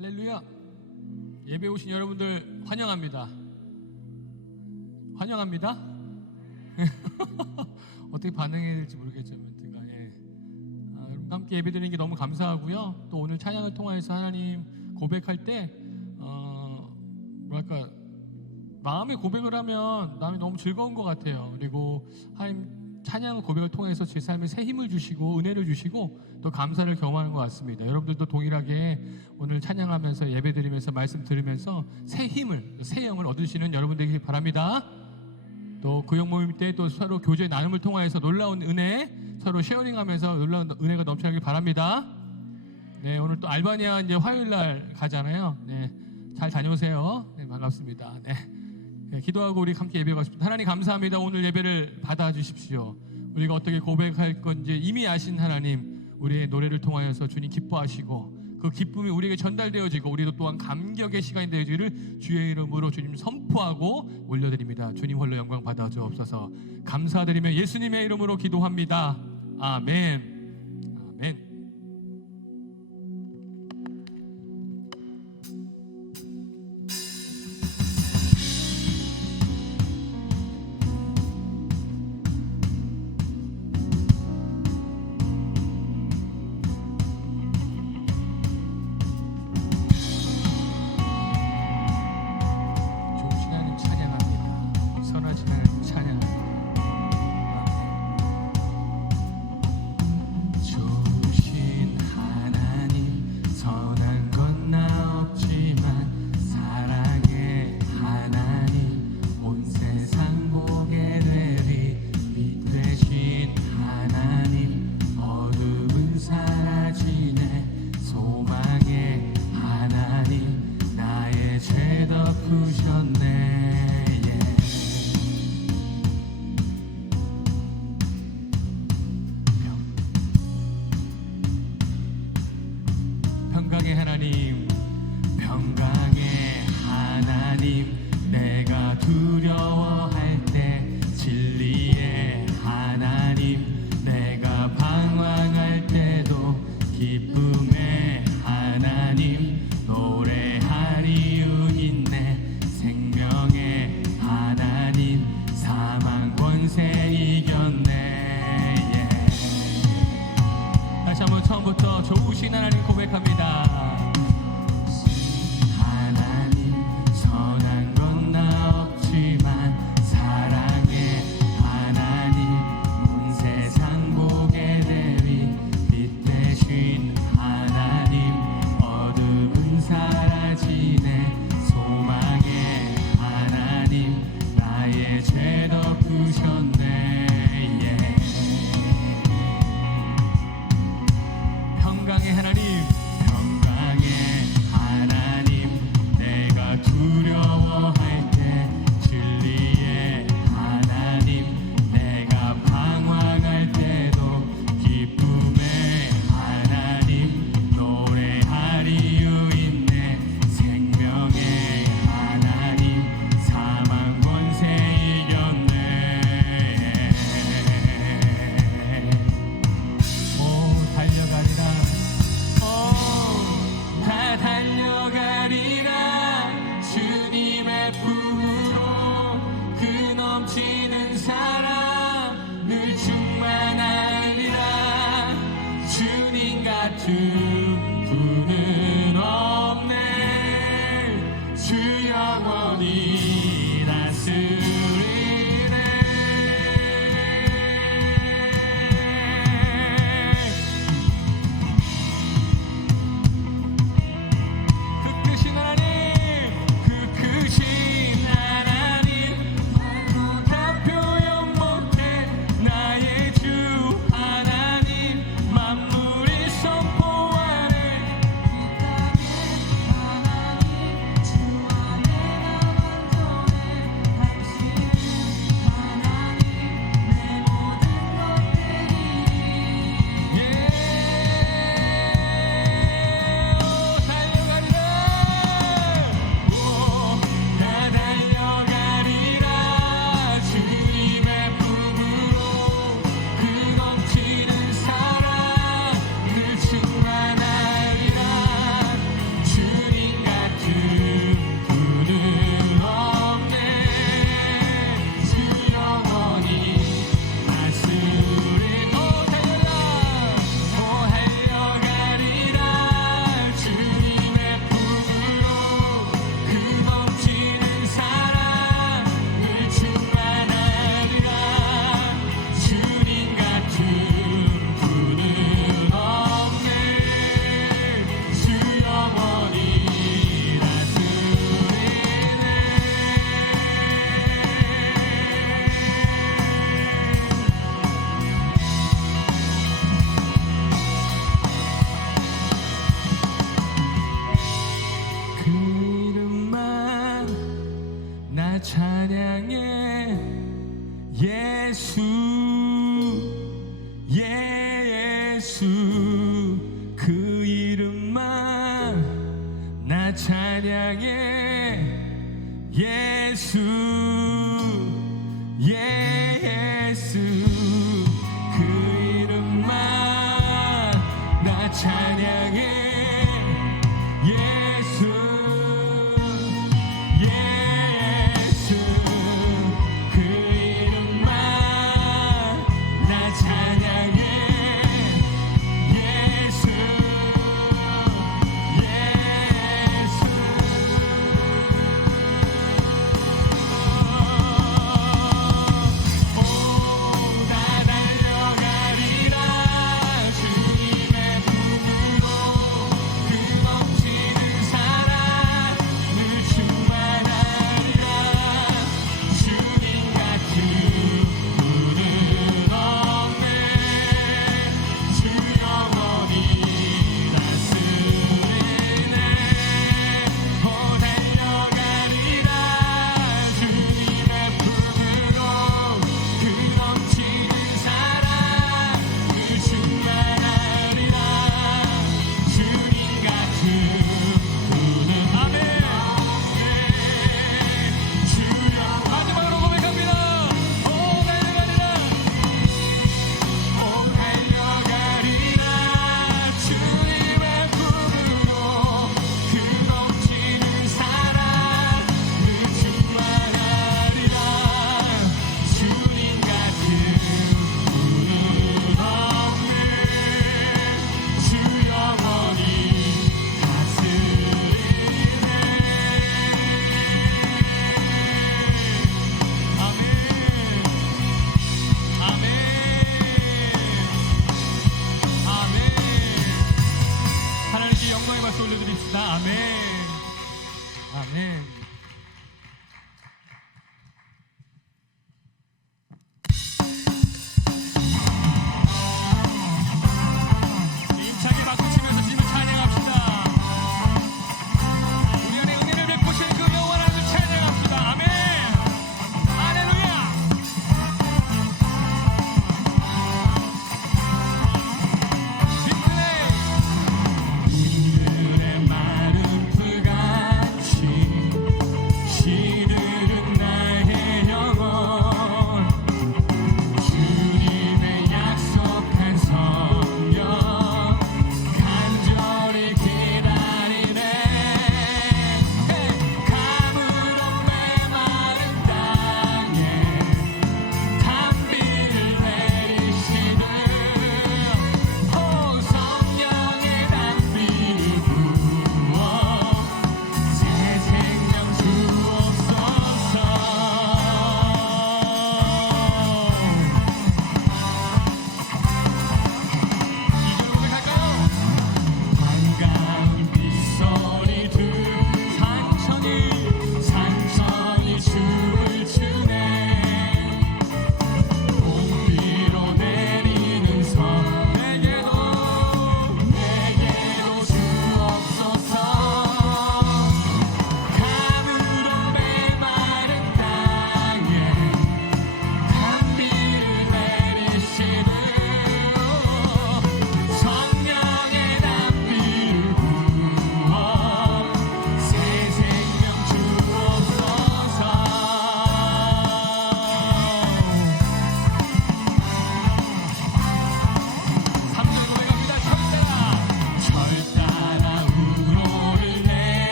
할렐루야. 예배 오신 여러분들 환영합니다. 환영합니다. 어떻게 반응해야 될지 모르겠지만 멘트가 여러분과 함께 예배드리는 게 너무 감사하고요. 또 오늘 찬양을 통해서 하나님 고백할 때 뭐랄까 마음의 고백을 하면 마음이 너무 즐거운 것 같아요. 그리고 하나님 찬양의 고백을 통해서 제 삶에 새 힘을 주시고 은혜를 주시고 또 감사를 경험하는 것 같습니다. 여러분들도 동일하게 오늘 찬양하면서 예배드리면서 말씀 들으면서 새 힘을, 새 영을 얻으시는 여러분 되길 바랍니다. 또 구역 모임 때 또 서로 교제 나눔을 통하여서 놀라운 은혜 서로 쉐어링하면서 놀라운 은혜가 넘쳐나길 바랍니다. 네, 오늘 또 알바니아 이제 화요일 날 가잖아요. 네, 잘 다녀오세요. 네, 반갑습니다. 네, 기도하고 우리 함께 예배하겠습니다. 하나님 감사합니다. 오늘 예배를 받아주십시오. 우리가 어떻게 고백할 건지 이미 아신 하나님, 우리의 노래를 통하여서 주님 기뻐하시고 그 기쁨이 우리에게 전달되어지고 우리도 또한 감격의 시간이 되어지기를 주의 이름으로 주님 선포하고 올려드립니다. 주님 홀로 영광 받아주옵소서. 감사드리며 예수님의 이름으로 기도합니다. 아멘. 아멘. 평강의 하나님, 평강의 하나님, 내가 두려워할 때 진리의 하나님, 내가 방황할 때도 기쁨의 하나님, 노래하리우 있네. 생명의 하나님, 사망 권세 이겼네. 다시 한번 처음부터 좋으신 하나님 고백합니다. 하나님 선한 건 나 없지만 사랑의 하나님, 온 세상 보게 되리 빛 대신 하나님, 어둠은 사라지네. 소망의 하나님, 나의 죄 덮으셨네. 평강의 하나님, 평강의 하나님, 내가 두려워할 때 진리의 하나님, 내가 방황할 때도 기쁨의 하나님, 노래하리우 있네. 찬양해 예수 예수 그 이름만 나 찬양해 예수 예수 그 이름만 나 찬양해 예수 예수 그 이름만 나 찬양해 예수 예수 나 달려가리라 주님의 품으로 그 넘치는 사랑을 충만하리라 주님 같은 분은 없네 주 영원히 다스리네 달려가리라 주님의 품으로 그 넘치는 사랑을 충만하리라 주님 같은 분은 아멘 주여 마지막으로 고백합니다 달려가리라 달려가리라 주님의 품으로 그 넘치는 사랑을 충만하리라 주님 같은 분은 없네 주 영원히 다스리네 아멘 아멘 아멘 하나님께 영광의 박수 올려드립시다 아멘 아멘 힘차게 박수치면서 주님을 찬양합시다 우리 안에 은혜를 베푸시는 그 영원한 주 찬양합시다 아멘 할렐루야 빈들의 마른 풀같이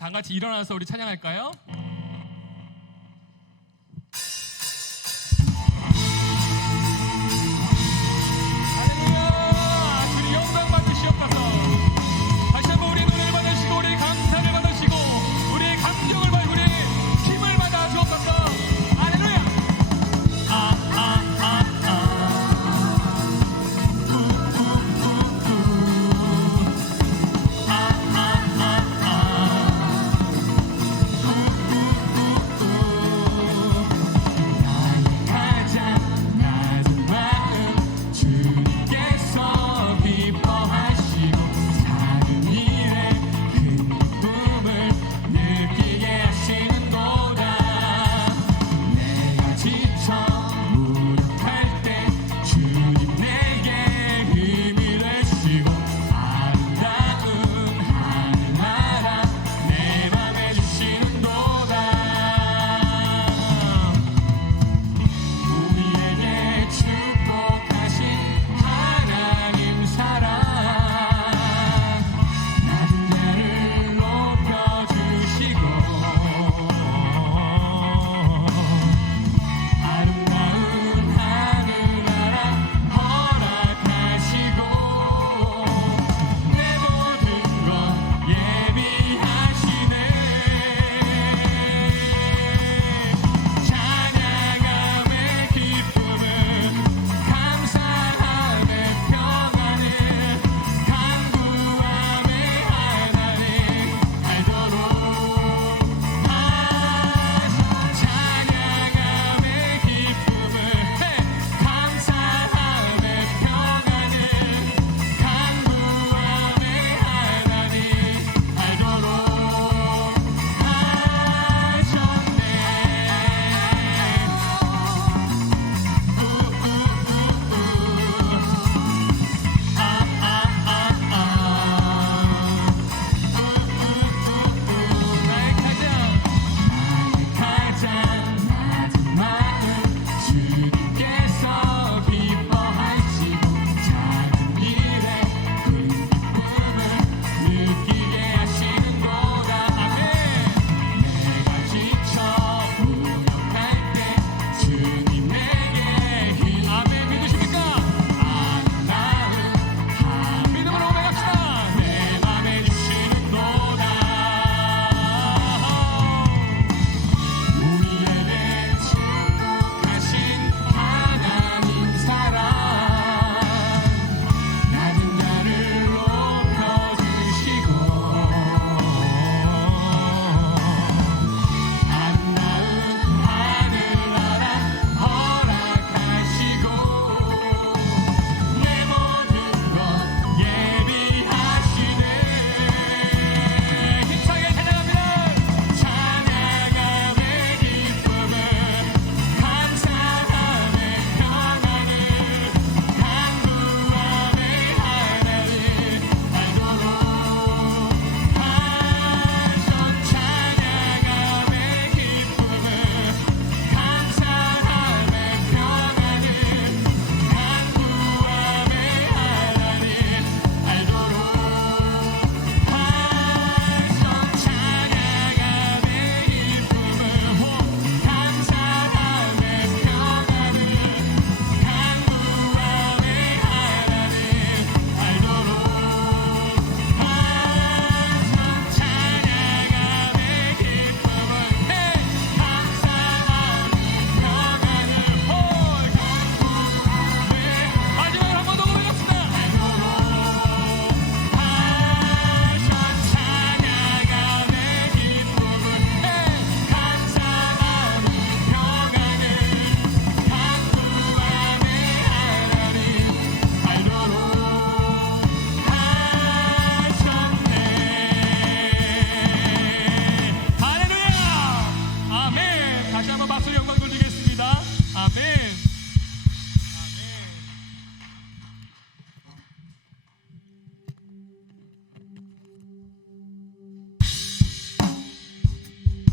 다 같이 일어나서 우리 찬양할까요? 할렐루야! 주님 영광 받으시옵소서. 다시 한번 우리 노래를 받으시고 우리 감사를 받으시고 우리의 감격을 받고 우리의 힘을 받아 주옵소서. 할렐루야!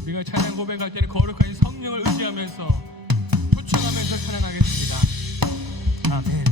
우리가 찬양 고백할 때는 거룩한 성령을 의지하면서 초청하면서 찬양하겠습니다. 아멘.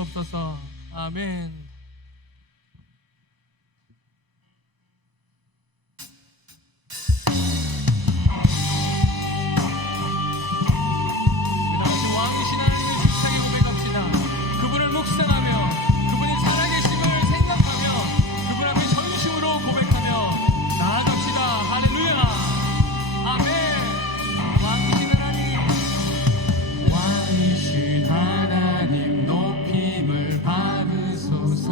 주옵소서. 아멘. 왕이신 하나님을 힘차게 고백합시다. 그분을 묵상하며 그분이 살아계심을 생각하며 그분 앞에 전심으로 고백하며 나아갑시다. 할렐루야. 아멘. 왕이신 하나님 높임을 받으소서.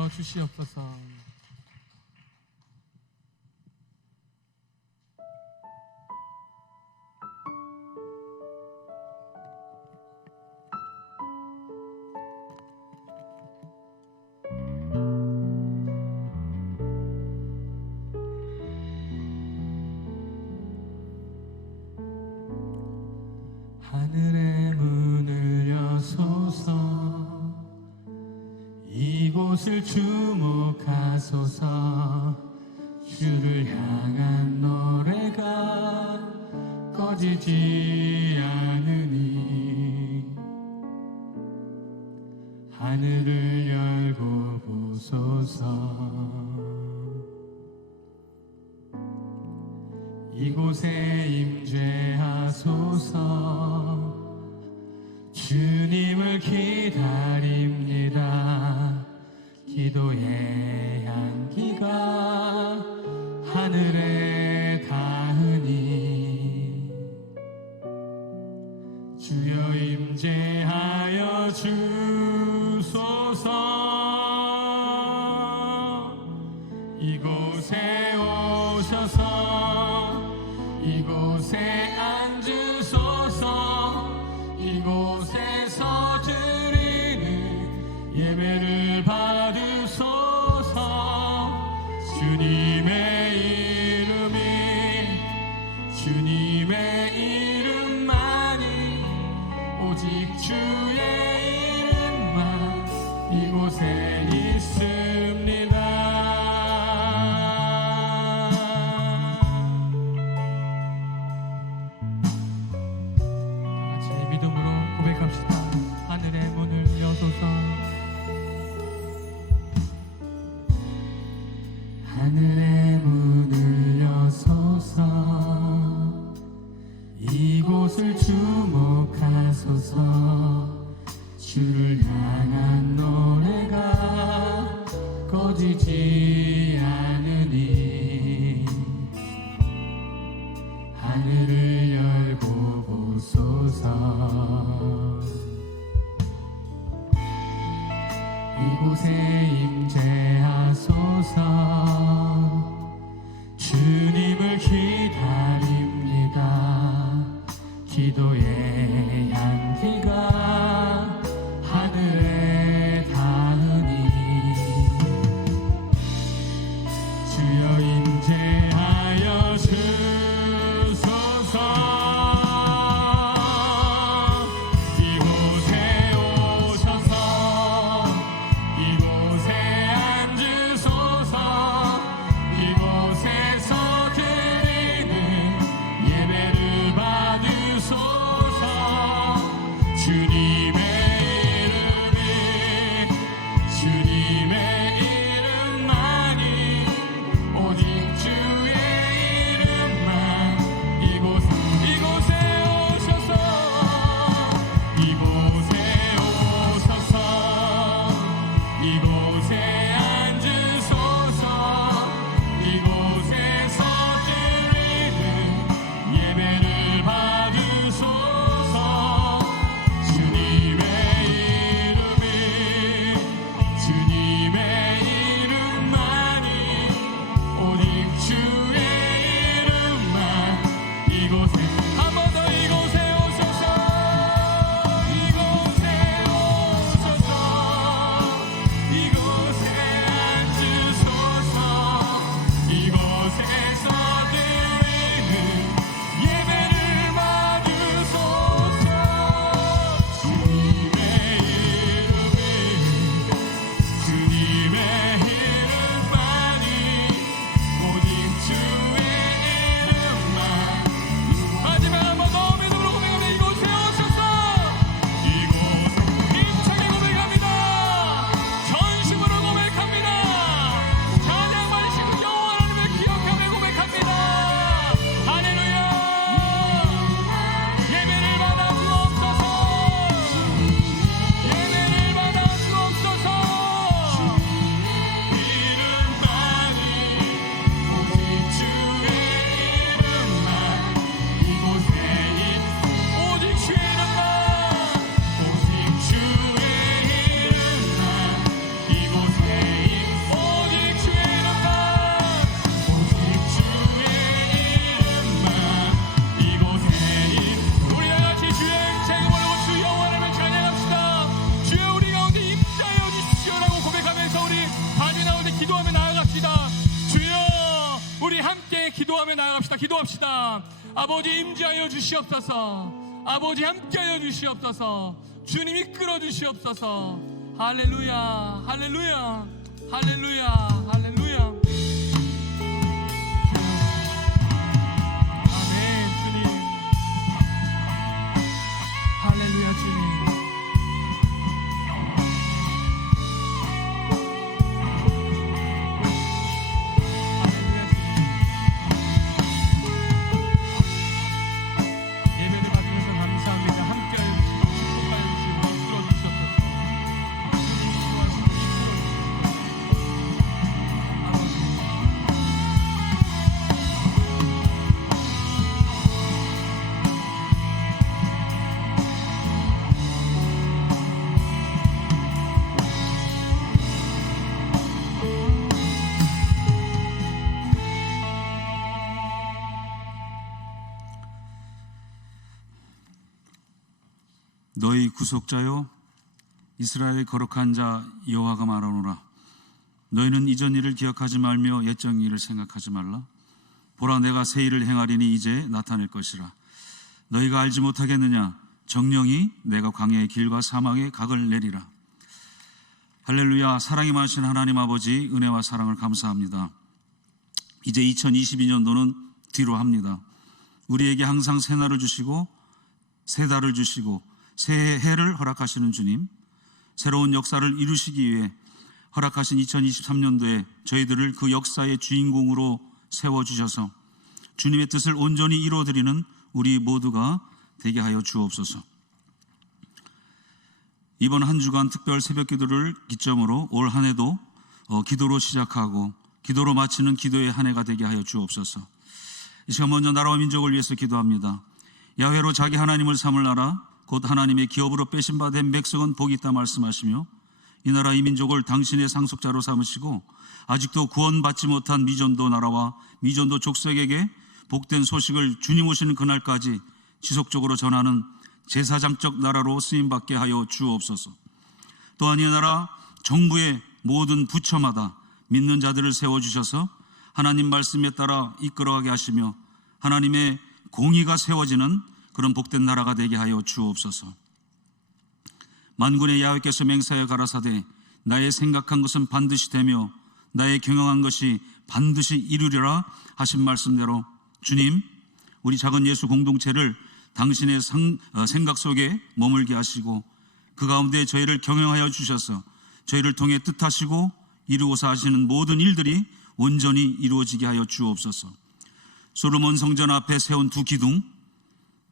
하여 주시옵소서. 하늘의 문을 여소서, 이곳을 주목하소서. 주를 향한 노래가 꺼지지 않으니 하늘을 열고 보소서. 이곳에 임재하소서. 주님을 기다립니다. 기도의 향기가 하늘에 닿으니 주여 임재하여 주소서. 이곳에 오셔서 이곳에 앉으소서. 이곳에서 드리는 예배를 받으소서. 주님의 이름만이 오직 주의 이름만 이곳에 있습니다. 하늘의 문을 여소서. 하늘의 문을 여소서. 이곳을 주목하소서. 주를 향한 노래가 꺼지지 않으니 하늘을 열고 보소서. 이곳에 임재하소서. 주님을 기다립니다. 기도의 향기가 하늘에 닿으니 주여 임재하여 주소서. 주님 우리 함께 기도하며 나아갑시다. 기도합시다. 아버지 임재하여 주시옵소서. 아버지 함께하여 주시옵소서. 주님 이끌어 주시옵소서. 할렐루야, 할렐루야, 할렐루야, 할렐루야. 아멘. 주님, 할렐루야. 주님, 예배를 받으면서 감사합니다. 함께하여 주시고 축복하여 주시고 이끌어 주시옵소서. 주님 인도하시고 이끌어 주시옵소서. 아버지, 너희 구속자여 이스라엘의 거룩한 자 여호와가 말하노라. 너희는 이전 일을 기억하지 말며 옛적 일을 생각하지 말라. 보라, 내가 새 일을 행하리니 이제 나타낼 것이라. 너희가 알지 못하겠느냐? 정령이 내가 광야의 길과 사막의 각을 내리라. 할렐루야. 사랑이 많으신 하나님 아버지, 은혜와 사랑을 감사합니다. 이제 2022년도는 뒤로 합니다. 우리에게 항상 새 날을 주시고 새 달을 주시고 새 해를 허락하시는 주님, 새로운 역사를 이루시기 위해 허락하신 2023년도에 저희들을 그 역사의 주인공으로 세워주셔서 주님의 뜻을 온전히 이루어드리는 우리 모두가 되게 하여 주옵소서. 이번 한 주간 특별 새벽 기도를 기점으로 올 한 해도 기도로 시작하고 기도로 마치는 기도의 한 해가 되게 하여 주옵소서. 이 시간 먼저 나라와 민족을 위해서 기도합니다. 야훼로 자기 하나님을 삼을 나라 곧 하나님의 기업으로 빼신 바 된 백성은 복이 있다 말씀하시며, 이 나라 이 민족을 당신의 상속자로 삼으시고 아직도 구원받지 못한 미전도 나라와 미전도 족속에게 복된 소식을 주님 오시는 그날까지 지속적으로 전하는 제사장적 나라로 쓰임받게 하여 주옵소서. 또한 이 나라 정부의 모든 부처마다 믿는 자들을 세워주셔서 하나님 말씀에 따라 이끌어가게 하시며 하나님의 공의가 세워지는 그런 복된 나라가 되게 하여 주옵소서. 만군의 야훼께서 맹세하여 가라사대 나의 생각한 것은 반드시 되며 나의 경영한 것이 반드시 이루리라 하신 말씀대로 주님, 우리 작은 예수 공동체를 당신의 생각 속에 머물게 하시고 그 가운데 저희를 경영하여 주셔서 저희를 통해 뜻하시고 이루고자 하시는 모든 일들이 온전히 이루어지게 하여 주옵소서. 솔로몬 성전 앞에 세운 두 기둥,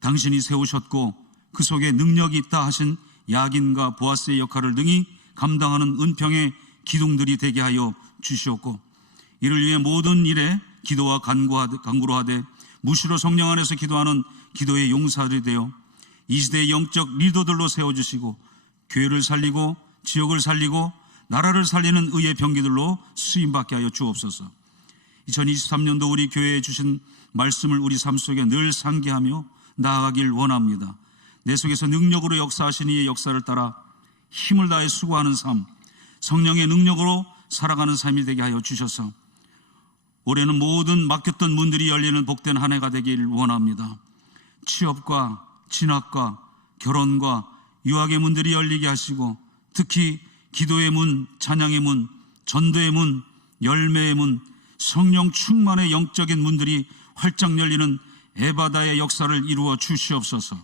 당신이 세우셨고 그 속에 능력이 있다 하신 야긴과 보아스의 역할을 능히 감당하는 은평의 기둥들이 되게 하여 주시옵고, 이를 위해 모든 일에 기도와 간구로 하되 무시로 성령 안에서 기도하는 기도의 용사들이 되어 이 시대의 영적 리더들로 세워주시고 교회를 살리고 지역을 살리고 나라를 살리는 의의 병기들로 수임받게 하여 주옵소서. 2023년도 우리 교회에 주신 말씀을 우리 삶 속에 늘 상기하며 나아가길 원합니다. 내 속에서 능력으로 역사하신 이의 역사를 따라 힘을 다해 수고하는 삶, 성령의 능력으로 살아가는 삶이 되게 하여 주셔서 올해는 모든 막혔던 문들이 열리는 복된 한 해가 되길 원합니다. 취업과 진학과 결혼과 유학의 문들이 열리게 하시고 특히 기도의 문, 찬양의 문, 전도의 문, 열매의 문, 성령 충만의 영적인 문들이 활짝 열리는 에바다의 역사를 이루어 주시옵소서.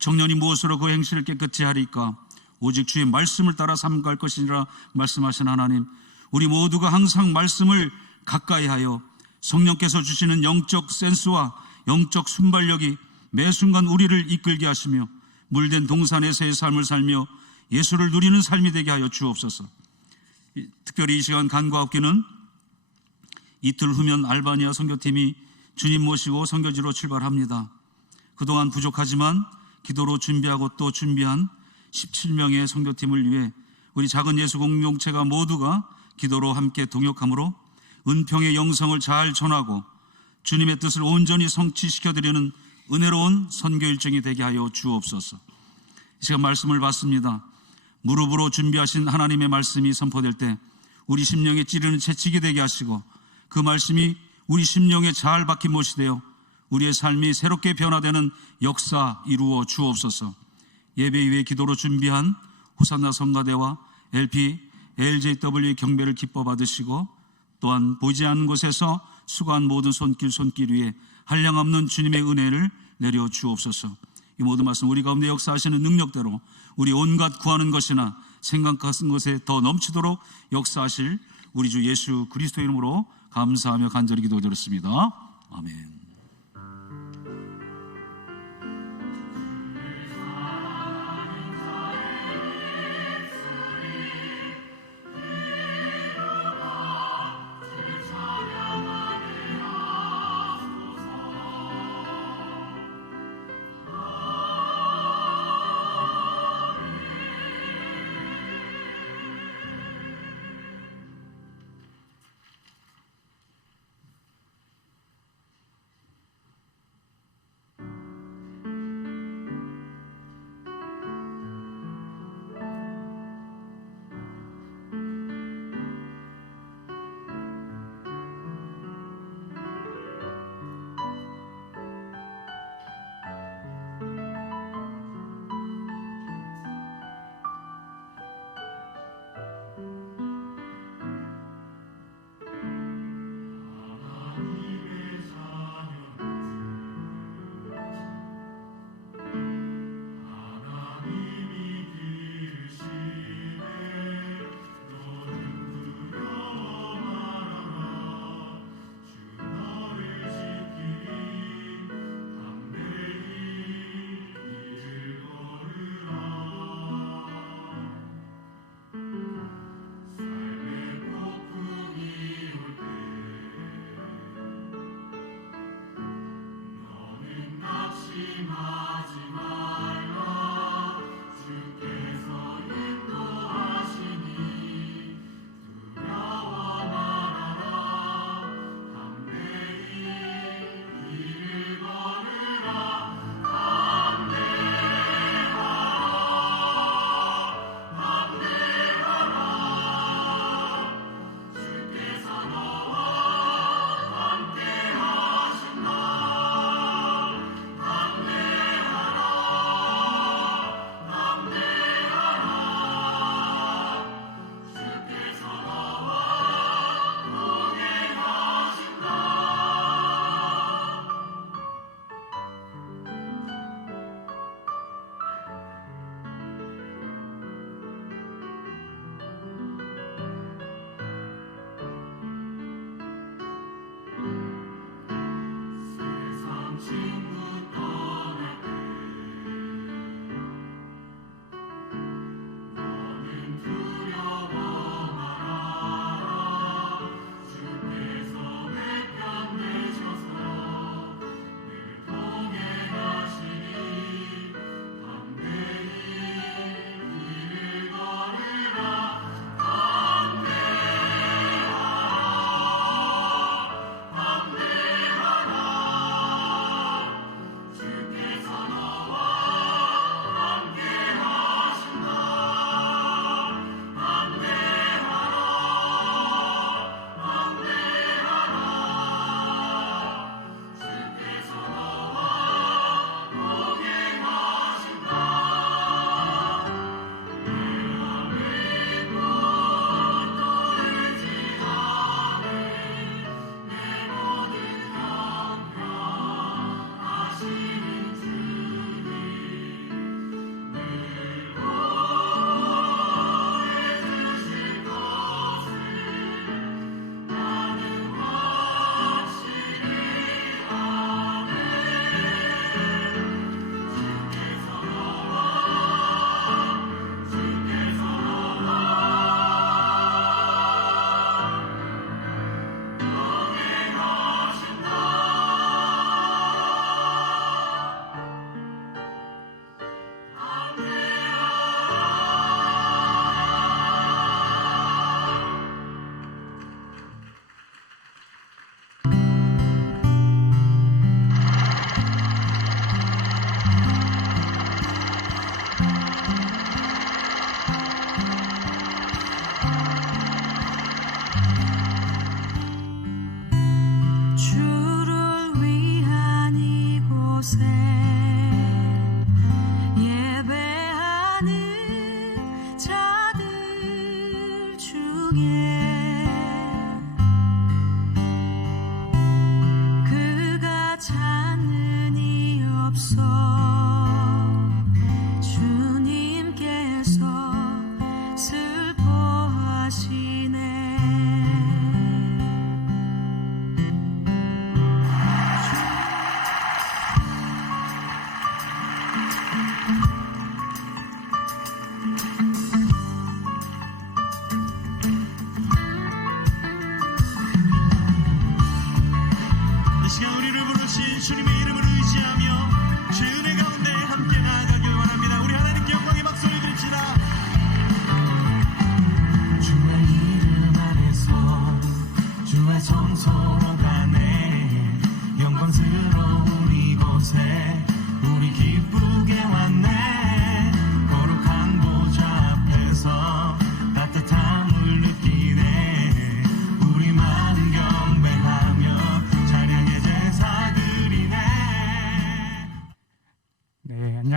청년이 무엇으로 그 행실을 깨끗이 하리까? 오직 주의 말씀을 따라 삼갈 것이니라 말씀하신 하나님, 우리 모두가 항상 말씀을 가까이 하여 성령께서 주시는 영적 센스와 영적 순발력이 매 순간 우리를 이끌게 하시며 물된 동산에서의 삶을 살며 예수를 누리는 삶이 되게 하여 주옵소서. 특별히 이 시간 간과 업기는 이틀 후면 알바니아 선교팀이 주님 모시고 선교지로 출발합니다. 그동안 부족하지만 기도로 준비하고 또 준비한 17명의 선교팀을 위해 우리 작은 예수 공동체가 모두가 기도로 함께 동역함으로 은평의 영성을 잘 전하고 주님의 뜻을 온전히 성취시켜드리는 은혜로운 선교 일정이 되게 하여 주옵소서. 이 시간 말씀을 받습니다. 무릎으로 준비하신 하나님의 말씀이 선포될 때 우리 심령에 찌르는 채찍이 되게 하시고 그 말씀이 우리 심령에 잘 박힌 못이 되어 우리의 삶이 새롭게 변화되는 역사 이루어 주옵소서. 예배 이후에 기도로 준비한 호산나 성가대와 LP, LJW 경배를 기뻐 받으시고 또한 보이지 않는 곳에서 수고한 모든 손길 위에 한량없는 주님의 은혜를 내려 주옵소서. 이 모든 말씀 우리 가운데 역사하시는 능력대로 우리 온갖 구하는 것이나 생각하는 것에 더 넘치도록 역사하실 우리 주 예수 그리스도 이름으로 감사하며 간절히 기도드렸습니다. 아멘.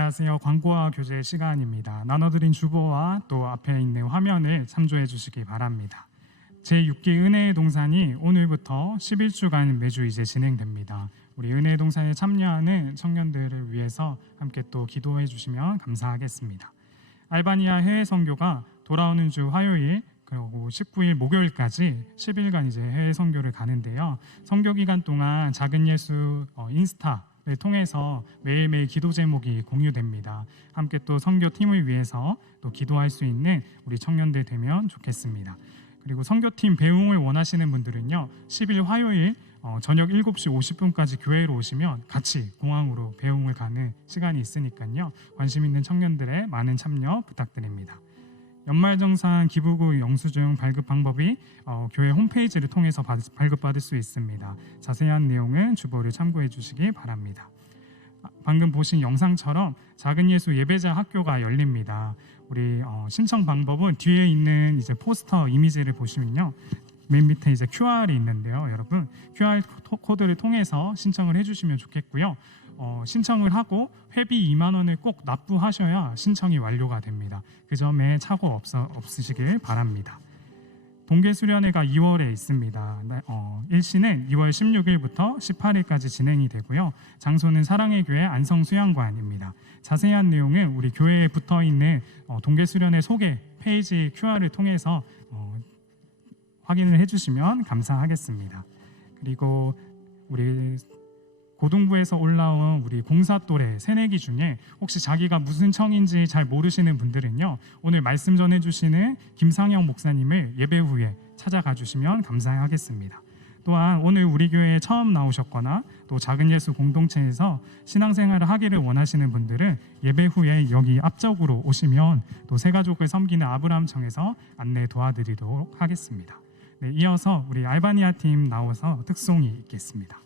안녕하세요. 광고와 교재 시간입니다. 나눠드린 주보와 또 앞에 있는 화면을 참조해 주시기 바랍니다. 제6기 은혜의 동산이 오늘부터 11주간 매주 이제 진행됩니다. 우리 은혜의 동산에 참여하는 청년들을 위해서 함께 또 기도해 주시면 감사하겠습니다. 알바니아 해외 선교가 돌아오는 주 화요일 그리고 19일 목요일까지 10일간 이제 해외 선교를 가는데요. 선교 기간 동안 작은 예수 인스타를 통해서 매일매일 기도 제목이 공유됩니다. 함께 또 선교팀을 위해서 또 기도할 수 있는 우리 청년들 되면 좋겠습니다. 그리고 선교팀 배웅을 원하시는 분들은요, 10일 화요일 저녁 7시 50분까지 교회로 오시면 같이 공항으로 배웅을 가는 시간이 있으니까요, 관심 있는 청년들의 많은 참여 부탁드립니다. 연말정산 기부구 영수증 발급 방법이 교회 홈페이지를 통해서 발급받을 수 있습니다. 자세한 내용은 주보를 참고해 주시기 바랍니다. 방금 보신 영상처럼 작은 예수 예배자 학교가 열립니다. 우리 신청 방법은 뒤에 있는 이제 포스터 이미지를 보시면요, 맨 밑에 이제 QR이 있는데요, 여러분 QR 코드를 통해서 신청을 해주시면 좋겠고요. 신청을 하고 회비 2만 원을 꼭 납부하셔야 신청이 완료가 됩니다. 그 점에 착오 없으시길 바랍니다. 동계수련회가 2월에 있습니다. 일시는 2월 16일부터 18일까지 진행이 되고요. 장소는 사랑의 교회 안성수양관입니다. 자세한 내용은 우리 교회에 붙어있는 동계수련회 소개 페이지 QR을 통해서 확인을 해주시면 감사하겠습니다. 그리고 우리 고등부에서 올라온 우리 공사 또래 새내기 중에 혹시 자기가 무슨 청인지 잘 모르시는 분들은요, 오늘 말씀 전해주시는 김상영 목사님을 예배 후에 찾아가 주시면 감사하겠습니다. 또한 오늘 우리 교회에 처음 나오셨거나 또 작은 예수 공동체에서 신앙생활을 하기를 원하시는 분들은 예배 후에 여기 앞쪽으로 오시면 또 새가족을 섬기는 아브라함청에서 안내 도와드리도록 하겠습니다. 네, 이어서 우리 알바니아 팀 나와서 특송이 있겠습니다.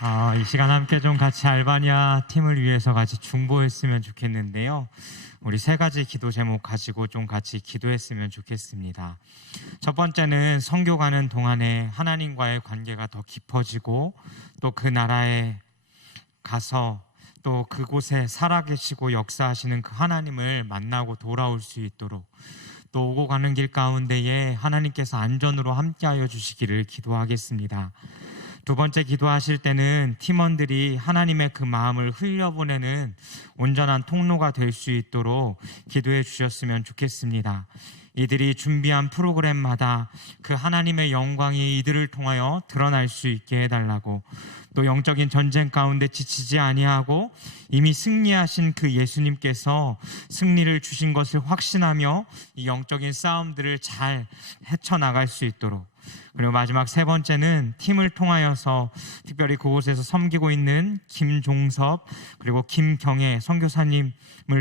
이 시간 함께 좀 같이 알바니아 팀을 위해서 같이 중보했으면 좋겠는데요. 우리 세 가지 기도 제목 가지고 좀 같이 기도했으면 좋겠습니다. 첫 번째는 선교 가는 동안에 하나님과의 관계가 더 깊어지고 또 그 나라에 가서 또 그곳에 살아계시고 역사하시는 그 하나님을 만나고 돌아올 수 있도록, 또 오고 가는 길 가운데에 하나님께서 안전으로 함께하여 주시기를 기도하겠습니다. 두 번째 기도하실 때는 팀원들이 하나님의 그 마음을 흘려보내는 온전한 통로가 될 수 있도록 기도해 주셨으면 좋겠습니다. 이들이 준비한 프로그램마다 그 하나님의 영광이 이들을 통하여 드러날 수 있게 해달라고, 또 영적인 전쟁 가운데 지치지 아니하고 이미 승리하신 그 예수님께서 승리를 주신 것을 확신하며 이 영적인 싸움들을 잘 헤쳐나갈 수 있도록, 그리고 마지막 세 번째는 팀을 통하여서 특별히 그곳에서 섬기고 있는 김종섭 그리고 김경애 선교사님을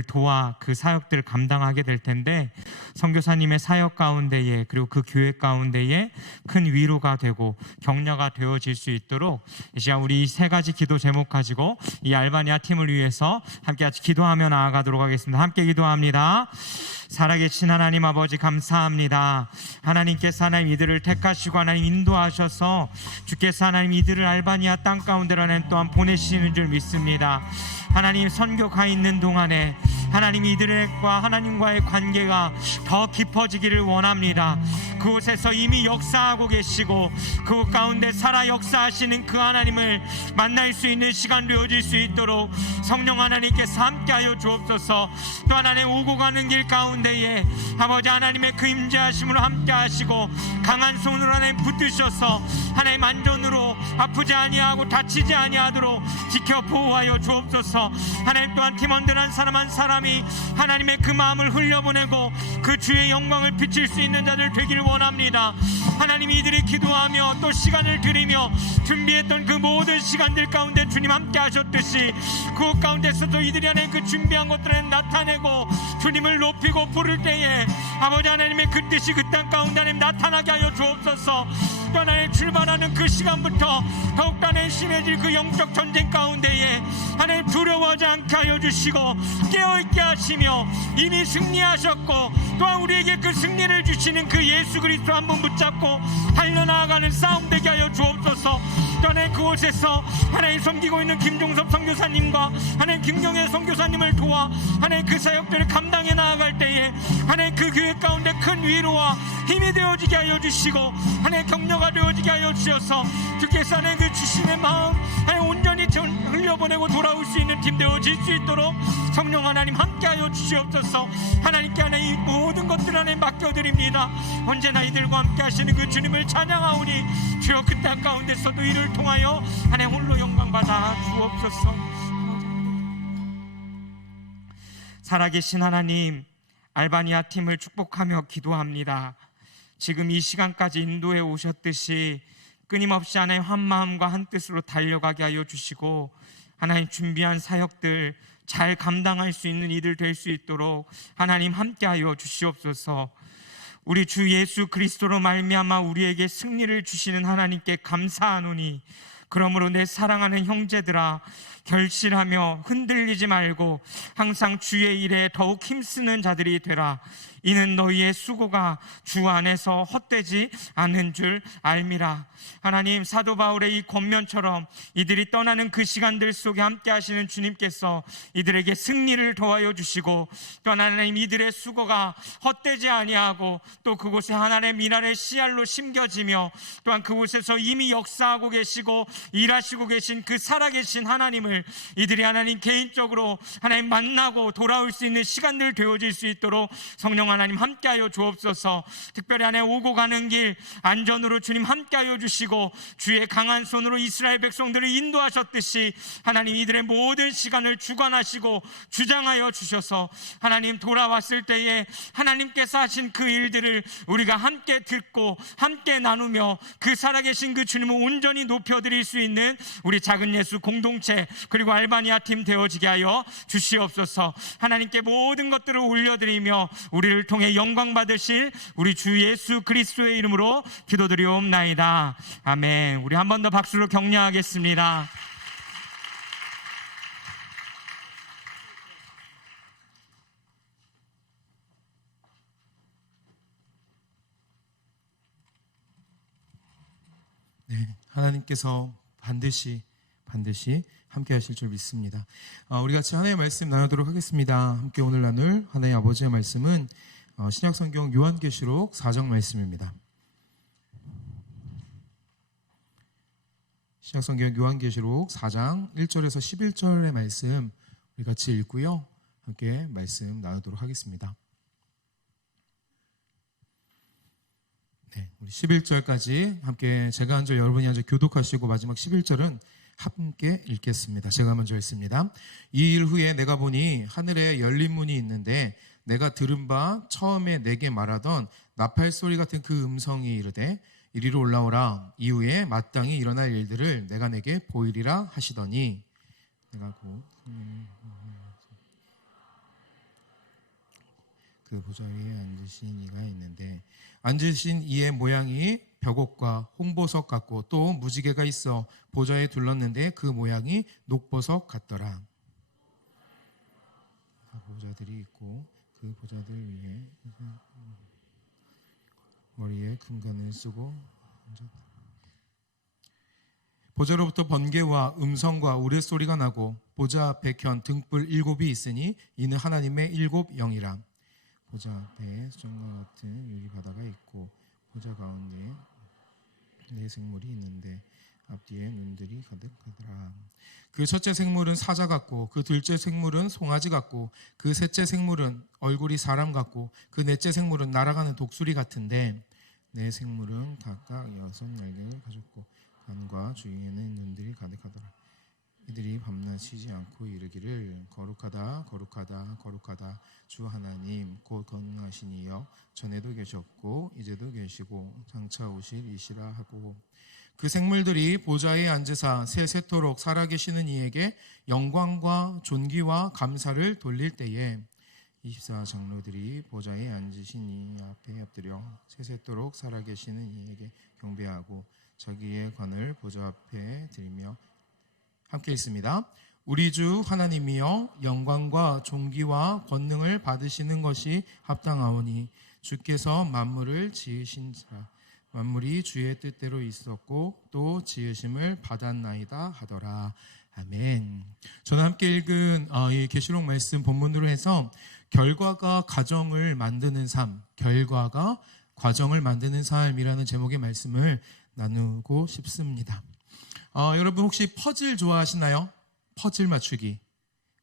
도와 그 사역들을 감당하게 될 텐데, 선교사님의 사역 가운데에 그리고 그 교회 가운데에 큰 위로가 되고 격려가 되어질 수 있도록 이 시간 우리 이 세 가지 기도 제목 가지고 이 알바니아 팀을 위해서 함께 같이 기도하며 나아가도록 하겠습니다. 함께 기도합니다. 살아계신 하나님 아버지, 감사합니다. 하나님께서 하나님 이들을 택하시고 하나님 인도하셔서 주께서 하나님 이들을 알바니아 땅 가운데로 하나님 또한 보내시는 줄 믿습니다. 하나님 선교 가 있는 동안에 하나님 이들과 하나님과의 관계가 더 깊어지기를 원합니다. 그곳에서 이미 역사하고 계시고 그곳 가운데 살아 역사하시는 그 하나님을 만날 수 있는 시간 되어질 수 있도록 성령 하나님께서 함께하여 주옵소서. 또 하나님 오고 가는 길 가운데에 아버지 하나님의 그 임재하심으로 함께하시고 강한 손으로 하나님 붙드셔서 하나님 안전으로 아프지 아니하고 다치지 아니하도록 지켜 보호하여 주옵소서. 하나님 또한 팀원들 한 사람 한 사람이 하나님의 그 마음을 흘려보내고 그 주의 영광을 비칠 수 있는 자들 되기를 원합니다. 하나님 이들이 기도하며 또 시간을 드리며 준비했던 그 모든 시간들 가운데 주님 함께 하셨듯이 그 가운데서도 이들이 하나님 그 준비한 것들을 나타내고 주님을 높이고 부를 때에 아버지 하나님의 그 뜻이 그 땅 가운데 하나님 나타나게 하여 주옵소서. 또 하나님 출발하는 그 시간부터 더욱 하나님 심해질 그 영적 전쟁 가운데에 하나님 두려워하지 않게 하여 주시고 깨어있게 하시며 이미 승리하셨고 또한 우리에게 그 승리를 주시는 그 예수 그리스도 한 분 붙잡고 달려나가는 싸움 되게 하여 주옵소서. 또 하나님 그곳에서 하나님 섬기고 있는 김종섭 선교사님과 하나님 김경애 선교사님을 도와 하나님 그 사역들을 감당해 나아갈 때에 하나님 그 교회 가운데 큰 위로와 힘이 되어지게 하여 주시고 하나님 격려가 되어지게 하여 주셔서 주께서 하나님 그 주심의 마음 하나님 온전히 흘려보내고 돌아올 수 있는 팀 되어질 수 있도록 성령 하나님 함께하여 주시옵소서. 하나님께 하나님 이 모든 것들 하나님 맡겨드립니다. 언제나 이들과 함께 하시는 그 주님을 찬양하오니 주여 그 땅 가운데서도 이를 통하여 하나님 홀로 영광 받아 주옵소서. 살아계신 하나님, 알바니아 팀을 축복하며 기도합니다. 지금 이 시간까지 인도해 오셨듯이 끊임없이 하나님 한 마음과 한 뜻으로 달려가게 하여 주시고 하나님 준비한 사역들 잘 감당할 수 있는 이들 될 수 있도록 하나님 함께하여 주시옵소서. 우리 주 예수 그리스도로 말미암아 우리에게 승리를 주시는 하나님께 감사하노니 그러므로 내 사랑하는 형제들아 결실하며 흔들리지 말고 항상 주의 일에 더욱 힘쓰는 자들이 되라. 이는 너희의 수고가 주 안에서 헛되지 않은 줄 알미라. 하나님, 사도 바울의 이 권면처럼 이들이 떠나는 그 시간들 속에 함께 하시는 주님께서 이들에게 승리를 더하여 주시고 또 하나님 이들의 수고가 헛되지 아니하고 또 그곳에 하나님의 미랄의 씨알로 심겨지며 또한 그곳에서 이미 역사하고 계시고 일하시고 계신 그 살아계신 하나님을 이들이 하나님 개인적으로 하나님 만나고 돌아올 수 있는 시간들 되어질 수 있도록 성령 하나님 함께하여 주옵소서. 특별히 하나님 오고 가는 길 안전으로 주님 함께하여 주시고 주의 강한 손으로 이스라엘 백성들을 인도하셨듯이 하나님 이들의 모든 시간을 주관하시고 주장하여 주셔서 하나님 돌아왔을 때에 하나님께서 하신 그 일들을 우리가 함께 듣고 함께 나누며 그 살아계신 그 주님을 온전히 높여드릴 수 있는 우리 작은 예수 공동체 그리고 알바니아 팀 되어지게 하여 주시옵소서. 하나님께 모든 것들을 올려드리며 우리를 저희를 통해 영광 받으실 우리 주 예수 그리스도의 이름으로 기도드리옵나이다. 아멘. 우리 한 번 더 박수로 격려하겠습니다. 네, 하나님께서 반드시 함께 하실 줄 믿습니다. 우리 같이 하나님의 말씀 나누도록 하겠습니다. 함께 오늘 나눌 하나님의 아버지의 말씀은 신약성경 요한계시록 4장 말씀입니다. 신약성경 요한계시록 4장 1절에서 11절의 말씀 우리 같이 읽고요. 함께 말씀 나누도록 하겠습니다. 네, 우리 11절까지 함께 제가 한 절 여러분이 한 절 교독하시고 마지막 11절은 함께 읽겠습니다. 제가 먼저 읽습니다. 이 일 후에 내가 보니 하늘에 열린 문이 있는데 내가 들은 바 처음에 내게 말하던 나팔 소리 같은 그 음성이 이르되 이리로 올라오라. 이후에 마땅히 일어날 일들을 내가 내게 보이리라 하시더니 내가 곧 그 보좌 위에 앉으신 이가 있는데 앉으신 이의 모양이 벽옥과 홍보석 같고 또 무지개가 있어 보좌에 둘렀는데 그 모양이 녹보석 같더라. 보좌들이 있고 그 보좌들 위에 머리에 금관을 쓰고 앉았다. 보좌로부터 번개와 음성과 우레소리가 나고 보좌 앞에 켠 등불 7이 있으니 이는 하나님의 7 영이라. 보좌 앞에 수정과 같은 유리 바다가 있고 보좌 가운데 네 생물이 있는데 앞뒤에 눈들이 가득하더라. 그 첫째 생물은 사자 같고 그 둘째 생물은 송아지 같고 그 셋째 생물은 얼굴이 사람 같고 그 넷째 생물은 날아가는 독수리 같은데 네 생물은 각각 6 날개를 가졌고 간과 주위에는 눈들이 가득하더라. 이들이 밤낮 쉬지 않고 이르기를 거룩하다 거룩하다 거룩하다 주 하나님 곧 거능하신 이여 전에도 계셨고 이제도 계시고 장차 오실 이시라 하고 그 생물들이 보좌에 앉으사 세세토록 살아계시는 이에게 영광과 존귀와 감사를 돌릴 때에 24장로들이 보좌에 앉으신 이 앞에 엎드려 세세토록 살아계시는 이에게 경배하고 자기의 관을 보좌 앞에 드리며 함께 읽습니다. 우리 주 하나님이여 영광과 존귀와 권능을 받으시는 것이 합당하오니 주께서 만물을 지으신 자 만물이 주의 뜻대로 있었고 또 지으심을 받았나이다 하더라. 아멘. 저는 함께 읽은 이 계시록 말씀 본문으로 해서 결과가 과정을 만드는 삶, 결과가 과정을 만드는 삶이라는 제목의 말씀을 나누고 싶습니다. 여러분 혹시 퍼즐 좋아하시나요? 퍼즐 맞추기.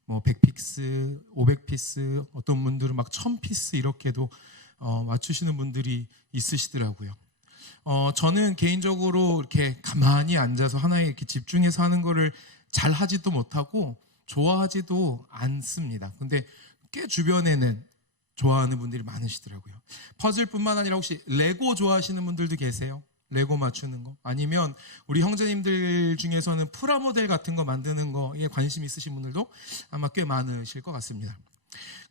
뭐 100피스, 500피스, 어떤 분들은 막 1000피스 이렇게도 맞추시는 분들이 있으시더라고요. 저는 개인적으로 이렇게 가만히 앉아서 하나에 이렇게 집중해서 하는 거를 잘 하지도 못하고 좋아하지도 않습니다. 근데 꽤 주변에는 좋아하는 분들이 많으시더라고요. 퍼즐뿐만 아니라 혹시 레고 좋아하시는 분들도 계세요? 레고 맞추는 거 아니면 우리 형제님들 중에서는 프라모델 같은 거 만드는 거에 관심 있으신 분들도 아마 꽤 많으실 것 같습니다.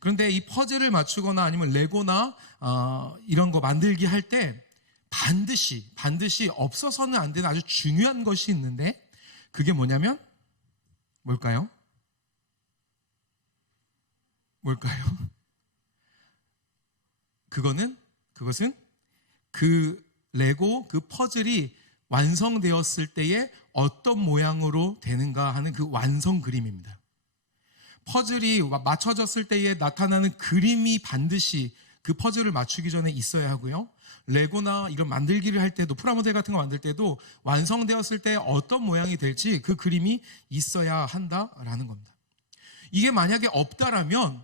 그런데 이 퍼즐을 맞추거나 아니면 레고나 이런 거 만들기 할 때 반드시 없어서는 안 되는 아주 중요한 것이 있는데 그게 뭐냐면 뭘까요? 그것은 그 레고 그 퍼즐이 완성되었을 때에 어떤 모양으로 되는가 하는 그 완성 그림입니다. 퍼즐이 맞춰졌을 때에 나타나는 그림이 반드시 그 퍼즐을 맞추기 전에 있어야 하고요. 레고나 이런 만들기를 할 때도 프라모델 같은 거 만들 때도 완성되었을 때 어떤 모양이 될지 그 그림이 있어야 한다라는 겁니다. 이게 만약에 없다라면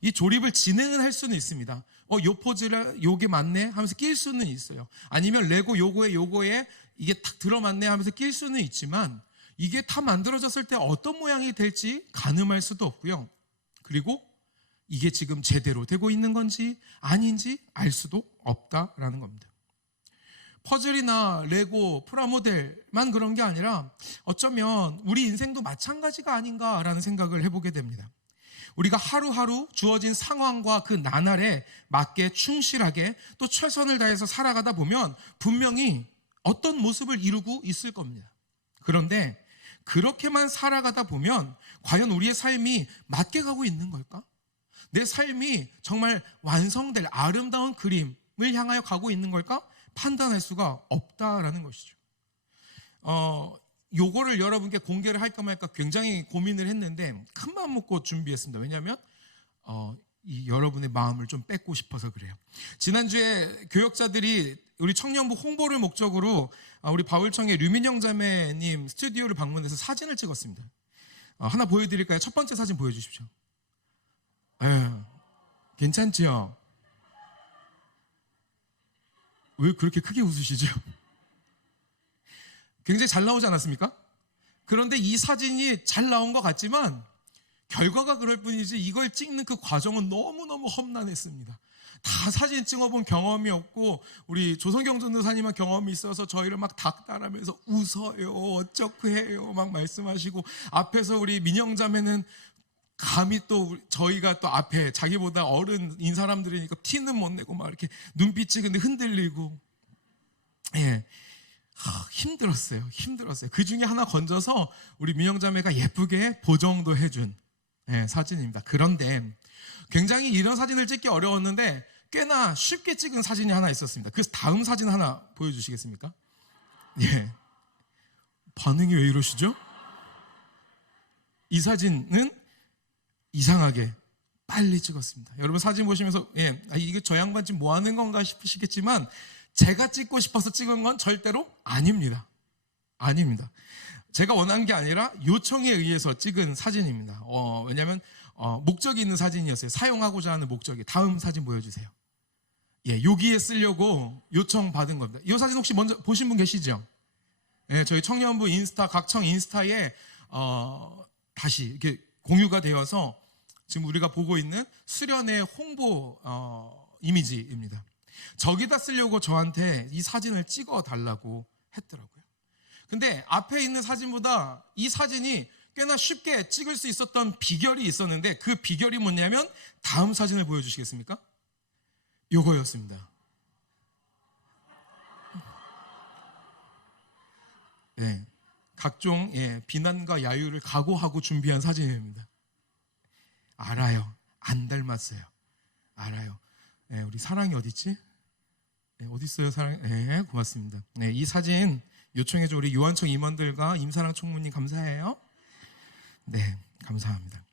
이 조립을 진행을 할 수는 있습니다. 요 포즈를 요게 맞네 하면서 낄 수는 있어요. 아니면 레고 요거에 이게 탁 들어맞네 하면서 낄 수는 있지만 이게 다 만들어졌을 때 어떤 모양이 될지 가늠할 수도 없고요. 그리고 이게 지금 제대로 되고 있는 건지 아닌지 알 수도 없다라는 겁니다. 퍼즐이나 레고, 프라모델만 그런 게 아니라 어쩌면 우리 인생도 마찬가지가 아닌가라는 생각을 해보게 됩니다. 우리가 하루하루 주어진 상황과 그 나날에 맞게 충실하게 또 최선을 다해서 살아가다 보면 분명히 어떤 모습을 이루고 있을 겁니다. 그런데 그렇게만 살아가다 보면 과연 우리의 삶이 맞게 가고 있는 걸까? 내 삶이 정말 완성될 아름다운 그림을 향하여 가고 있는 걸까? 판단할 수가 없다라는 것이죠. 요거를 여러분께 공개를 할까 말까 굉장히 고민을 했는데 큰 마음 먹고 준비했습니다. 왜냐하면 이 여러분의 마음을 좀 뺏고 싶어서 그래요. 지난주에 교역자들이 우리 청년부 홍보를 목적으로 우리 바울청의 류민영 자매님 스튜디오를 방문해서 사진을 찍었습니다. 하나 보여드릴까요? 첫 번째 사진 보여주십시오. 괜찮지요? 왜 그렇게 크게 웃으시죠? 굉장히 잘 나오지 않았습니까? 그런데 이 사진이 잘 나온 것 같지만 결과가 그럴 뿐이지 이걸 찍는 그 과정은 너무너무 험난했습니다. 다 사진 찍어본 경험이 없고 우리 조성경 전도사님만 경험이 있어서 저희를 막 닥달하면서 웃어요, 어쩌고 해요 막 말씀하시고, 앞에서 우리 민영자매는 감히 또 저희가 또 앞에 자기보다 어른인 사람들이니까 티는 못 내고 막 이렇게 눈빛이 근데 흔들리고, 힘들었어요. 그 중에 하나 건져서 우리 민영자매가 예쁘게 보정도 해준 사진입니다. 그런데 굉장히 이런 사진을 찍기 어려웠는데 꽤나 쉽게 찍은 사진이 하나 있었습니다. 그 다음 사진 하나 보여주시겠습니까? 반응이 왜 이러시죠? 이 사진은 이상하게 빨리 찍었습니다. 여러분 사진 보시면서 이게 저 양반 지금 뭐 하는 건가 싶으시겠지만 제가 찍고 싶어서 찍은 건 절대로 아닙니다. 제가 원한 게 아니라 요청에 의해서 찍은 사진입니다. 왜냐하면 목적이 있는 사진이었어요. 사용하고자 하는 목적이. 다음 사진 보여주세요. 여기에 쓰려고 요청받은 겁니다. 이 사진 혹시 먼저 보신 분 계시죠? 저희 청년부 인스타, 각청 인스타에 다시 이렇게 공유가 되어서 지금 우리가 보고 있는 수련회 홍보 이미지입니다. 저기다 쓰려고 저한테 이 사진을 찍어 달라고 했더라고요. 근데 앞에 있는 사진보다 이 사진이 꽤나 쉽게 찍을 수 있었던 비결이 있었는데 그 비결이 뭐냐면 다음 사진을 보여주시겠습니까? 요거였습니다. 각종 비난과 야유를 각오하고 준비한 사진입니다. 알아요. 안 닮았어요. 알아요. 우리 사랑이 어딨지? 어디 있어요, 사랑? 고맙습니다. 이 사진 요청해줘 우리 요한청 임원들과 임사랑 총무님 감사해요. 감사합니다.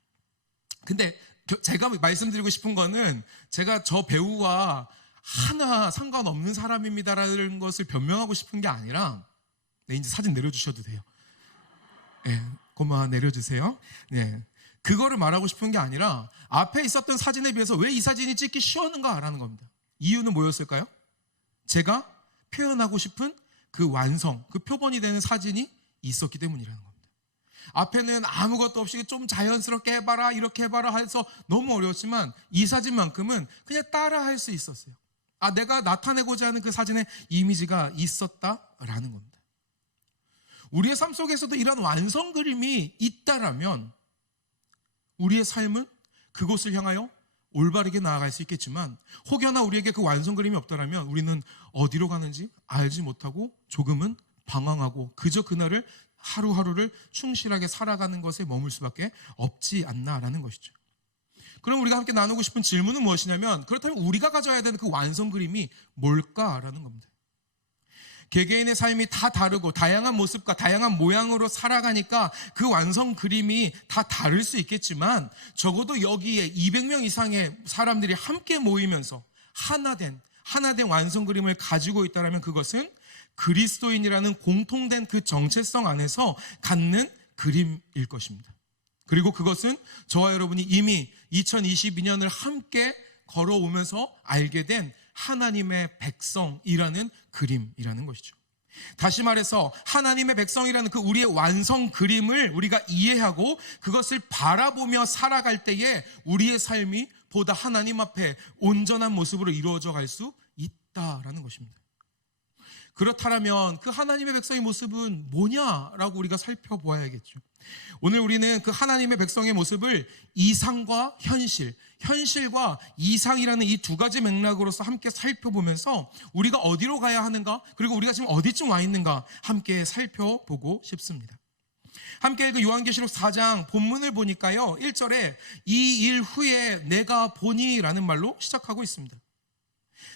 근데 제가 말씀드리고 싶은 거는 제가 저 배우와 하나 상관없는 사람입니다라는 것을 변명하고 싶은 게 아니라 이제 사진 내려주셔도 돼요. 고마워, 내려주세요. 그거를 말하고 싶은 게 아니라 앞에 있었던 사진에 비해서 왜 이 사진이 찍기 쉬웠는가라는 겁니다. 이유는 뭐였을까요? 제가 표현하고 싶은 그 완성, 그 표본이 되는 사진이 있었기 때문이라는 겁니다. 앞에는 아무것도 없이 좀 자연스럽게 해봐라, 이렇게 해봐라 해서 너무 어려웠지만 이 사진만큼은 그냥 따라할 수 있었어요. 내가 나타내고자 하는 그 사진에 이미지가 있었다라는 겁니다. 우리의 삶 속에서도 이런 완성 그림이 있다라면 우리의 삶은 그곳을 향하여 올바르게 나아갈 수 있겠지만, 혹여나 우리에게 그 완성 그림이 없다라면 우리는 어디로 가는지 알지 못하고 조금은 방황하고 그저 그날을 하루하루를 충실하게 살아가는 것에 머물 수밖에 없지 않나라는 것이죠. 그럼 우리가 함께 나누고 싶은 질문은 무엇이냐면, 그렇다면 우리가 가져야 되는 그 완성 그림이 뭘까라는 겁니다. 개개인의 삶이 다 다르고 다양한 모습과 다양한 모양으로 살아가니까 그 완성 그림이 다 다를 수 있겠지만, 적어도 여기에 200명 이상의 사람들이 함께 모이면서 하나된 완성 그림을 가지고 있다면 그것은 그리스도인이라는 공통된 그 정체성 안에서 갖는 그림일 것입니다. 그리고 그것은 저와 여러분이 이미 2022년을 함께 걸어오면서 알게 된 하나님의 백성이라는 그림이라는 것이죠. 다시 말해서 하나님의 백성이라는 그 우리의 완성 그림을 우리가 이해하고 그것을 바라보며 살아갈 때에 우리의 삶이 보다 하나님 앞에 온전한 모습으로 이루어져 갈 수 있다라는 것입니다. 그렇다면 그 하나님의 백성의 모습은 뭐냐라고 우리가 살펴보아야겠죠. 오늘 우리는 그 하나님의 백성의 모습을 이상과 현실, 현실과 이상이라는 이 두 가지 맥락으로서 함께 살펴보면서 우리가 어디로 가야 하는가, 그리고 우리가 지금 어디쯤 와 있는가 함께 살펴보고 싶습니다. 함께 읽은 요한계시록 4장 본문을 보니까요, 1절에 이 일 후에 내가 보니 라는 말로 시작하고 있습니다.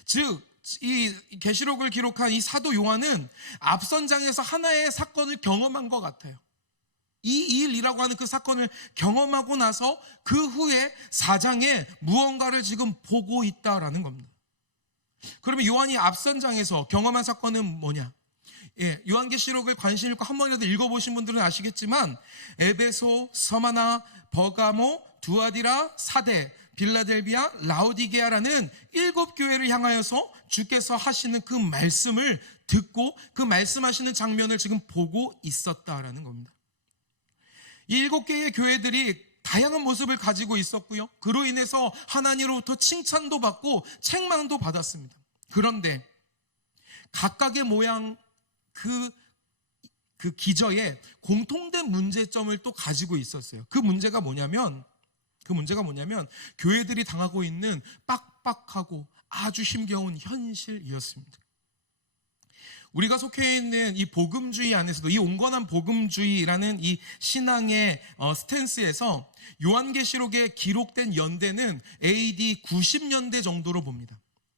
즉 이 계시록을 기록한 이 사도 요한은 앞선 장에서 하나의 사건을 경험한 것 같아요. 이 일이라고 하는 그 사건을 경험하고 나서 그 후에 4장에 무언가를 지금 보고 있다라는 겁니다. 그러면 요한이 앞선 장에서 경험한 사건은 뭐냐? 요한계시록을 관심 있고 한 번이라도 읽어보신 분들은 아시겠지만 에베소, 서마나, 버가모, 두아디라, 사데, 빌라델비아, 라오디게아라는 7교회를 향하여서 주께서 하시는 그 말씀을 듣고 그 말씀하시는 장면을 지금 보고 있었다라는 겁니다. 이 7개의 교회들이 다양한 모습을 가지고 있었고요, 그로 인해서 하나님으로부터 칭찬도 받고 책망도 받았습니다. 그런데 각각의 모양 그 기저에 공통된 문제점을 또 가지고 있었어요. 그 문제가 뭐냐면 교회들이 당하고 있는 빡빡하고 아주 힘겨운 현실이었습니다. 우리가 속해 있는 이 복음주의 안에서도 이 온건한 복음주의라는 이 신앙의 스탠스에서 요한계시록에 기록된 연대는 AD 90년대 정도로 봅니다.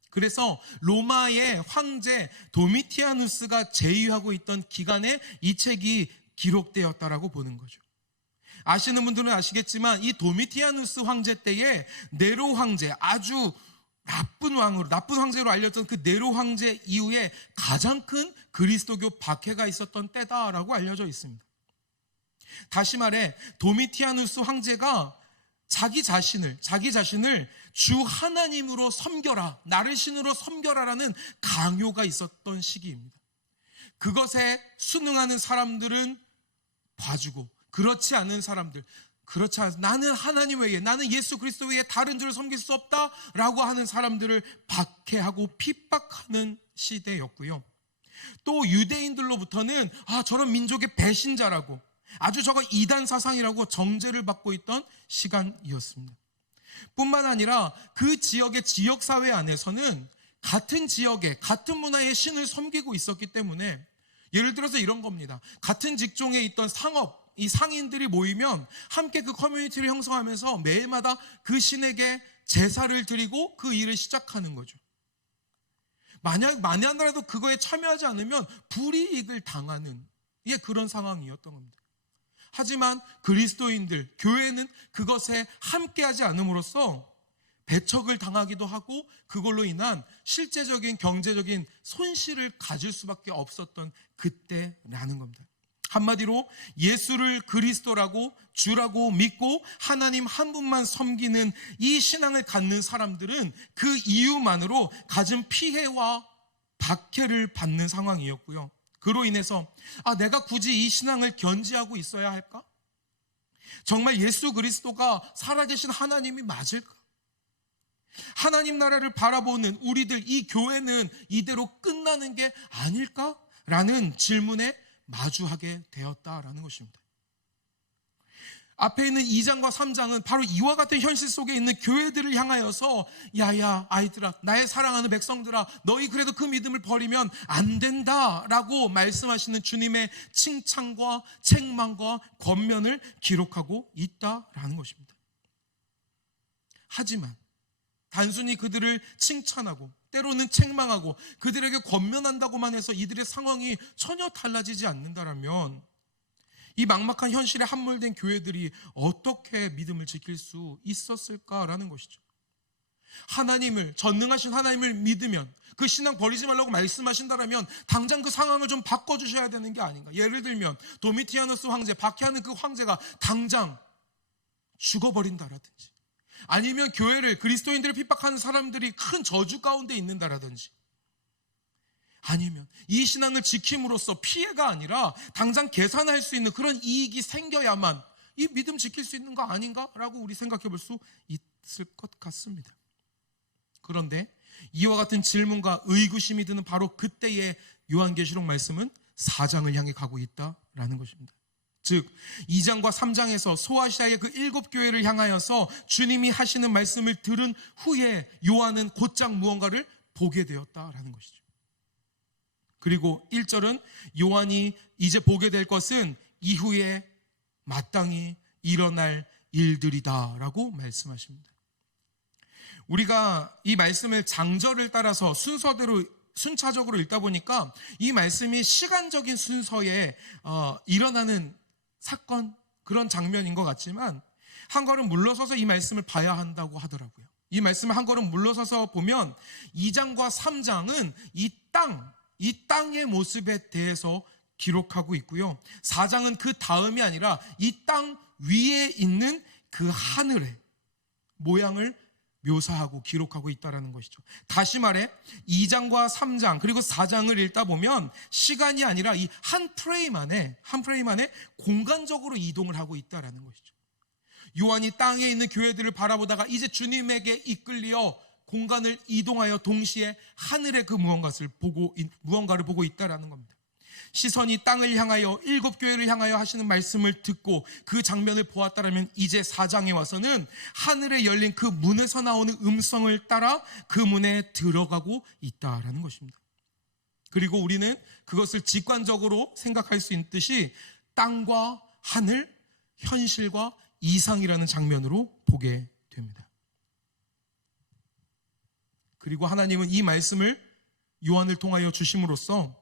그래서 로마의 황제 도미티아누스가 제위하고 있던 기간에 이 책이 기록되었다라고 보는 거죠. 아시는 분들은 아시겠지만 이 도미티아누스 황제 때에 네로 황제, 아주 나쁜 황제로 알려졌던 그 네로 황제 이후에 가장 큰 그리스도교 박해가 있었던 때다라고 알려져 있습니다. 다시 말해 도미티아누스 황제가 자기 자신을 주 하나님으로 섬겨라, 나를 신으로 섬겨라라는 강요가 있었던 시기입니다. 그것에 순응하는 사람들은 봐주고, 그렇지 않은 사람들, 그렇지 않아서 나는 하나님 외에, 나는 예수 그리스도 외에 다른 주를 섬길 수 없다라고 하는 사람들을 박해하고 핍박하는 시대였고요. 또 유대인들로부터는 저런 민족의 배신자라고, 아주 저거 이단 사상이라고 정죄를 받고 있던 시간이었습니다. 뿐만 아니라 그 지역의 지역사회 안에서는 같은 지역에 같은 문화의 신을 섬기고 있었기 때문에, 예를 들어서 이런 겁니다. 같은 직종에 있던 이 상인들이 모이면 함께 그 커뮤니티를 형성하면서 매일마다 그 신에게 제사를 드리고 그 일을 시작하는 거죠. 만약이라도 그거에 참여하지 않으면 불이익을 당하는 그런 상황이었던 겁니다. 하지만 그리스도인들, 교회는 그것에 함께하지 않음으로써 배척을 당하기도 하고 그걸로 인한 실제적인 경제적인 손실을 가질 수밖에 없었던 그때라는 겁니다. 한마디로 예수를 그리스도라고 주라고 믿고 하나님 한 분만 섬기는 이 신앙을 갖는 사람들은 그 이유만으로 가진 피해와 박해를 받는 상황이었고요. 그로 인해서 내가 굳이 이 신앙을 견지하고 있어야 할까? 정말 예수 그리스도가 살아계신 하나님이 맞을까? 하나님 나라를 바라보는 우리들, 이 교회는 이대로 끝나는 게 아닐까? 라는 질문에 마주하게 되었다라는 것입니다. 앞에 있는 2장과 3장은 바로 이와 같은 현실 속에 있는 교회들을 향하여서 야야 아이들아, 나의 사랑하는 백성들아, 너희 그래도 그 믿음을 버리면 안 된다라고 말씀하시는 주님의 칭찬과 책망과 권면을 기록하고 있다라는 것입니다. 하지만 단순히 그들을 칭찬하고 때로는 책망하고 그들에게 권면한다고만 해서 이들의 상황이 전혀 달라지지 않는다라면 이 막막한 현실에 함몰된 교회들이 어떻게 믿음을 지킬 수 있었을까라는 것이죠. 하나님을, 전능하신 하나님을 믿으면, 그 신앙 버리지 말라고 말씀하신다라면 당장 그 상황을 좀 바꿔주셔야 되는 게 아닌가. 예를 들면 도미티아누스 황제, 박해하는 그 황제가 당장 죽어버린다라든지, 아니면 교회를, 그리스도인들을 핍박하는 사람들이 큰 저주 가운데 있는다라든지, 아니면 이 신앙을 지킴으로써 피해가 아니라 당장 계산할 수 있는 그런 이익이 생겨야만 이 믿음 지킬 수 있는 거 아닌가라고 우리 생각해 볼 수 있을 것 같습니다. 그런데 이와 같은 질문과 의구심이 드는 바로 그때에 요한계시록 말씀은 4장을 향해 가고 있다라는 것입니다. 즉 2장과 3장에서 소아시아의 그 7교회를 향하여서 주님이 하시는 말씀을 들은 후에 요한은 곧장 무언가를 보게 되었다라는 것이죠. 그리고 1절은 요한이 이제 보게 될 것은 이후에 마땅히 일어날 일들이다라고 말씀하십니다. 우리가 이 말씀을 장절을 따라서 순차적으로 읽다 보니까 이 말씀이 시간적인 순서에 일어나는 사건, 그런 장면인 것 같지만 한 걸음 물러서서 이 말씀을 봐야 한다고 하더라고요. 이 말씀을 한 걸음 물러서서 보면 2장과 3장은 이 땅의 모습에 대해서 기록하고 있고요. 4장은 그 다음이 아니라 이 땅 위에 있는 그 하늘의 모양을 묘사하고 기록하고 있다는 것이죠. 다시 말해 2장과 3장 그리고 4장을 읽다 보면 시간이 아니라 이 한 프레임 안에 공간적으로 이동을 하고 있다는 것이죠. 요한이 땅에 있는 교회들을 바라보다가 이제 주님에게 이끌려 공간을 이동하여 동시에 하늘의 그 무언가를 보고 있다는 겁니다. 시선이 땅을 향하여 7교회를 향하여 하시는 말씀을 듣고 그 장면을 보았다면 이제 4장에 와서는 하늘에 열린 그 문에서 나오는 음성을 따라 그 문에 들어가고 있다라는 것입니다. 그리고 우리는 그것을 직관적으로 생각할 수 있듯이 땅과 하늘, 현실과 이상이라는 장면으로 보게 됩니다. 그리고 하나님은 이 말씀을 요한을 통하여 주심으로써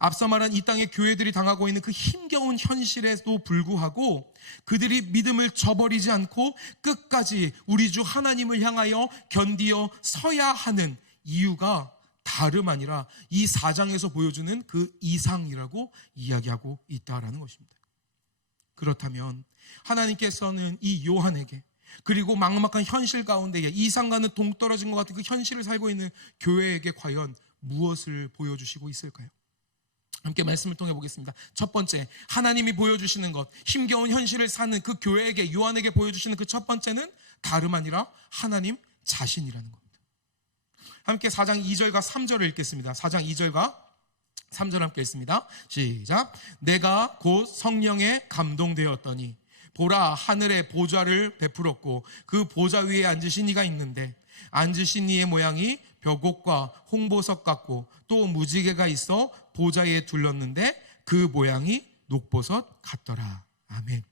앞서 말한 이 땅의 교회들이 당하고 있는 그 힘겨운 현실에도 불구하고 그들이 믿음을 저버리지 않고 끝까지 우리 주 하나님을 향하여 견디어 서야 하는 이유가 다름 아니라 이 4장에서 보여주는 그 이상이라고 이야기하고 있다는 것입니다. 그렇다면 하나님께서는 이 요한에게 그리고 막막한 현실 가운데에 이상과는 동떨어진 것 같은 그 현실을 살고 있는 교회에게 과연 무엇을 보여주시고 있을까요? 함께 말씀을 통해 보겠습니다. 첫 번째, 하나님이 보여주시는 것, 힘겨운 현실을 사는 그 교회에게, 요한에게 보여주시는 그 첫 번째는 다름 아니라 하나님 자신이라는 겁니다. 함께 4장 2절과 3절을 읽겠습니다. 4장 2절과 3절 함께 읽습니다. 시작. 내가 곧 성령에 감동되었더니 보라, 하늘에 보좌를 베풀었고 그 보좌 위에 앉으신 이가 있는데 앉으신 이의 모양이 벽옥과 홍보석 같고 또 무지개가 있어 보좌에 둘렀는데 그 모양이 녹보석 같더라. 아멘.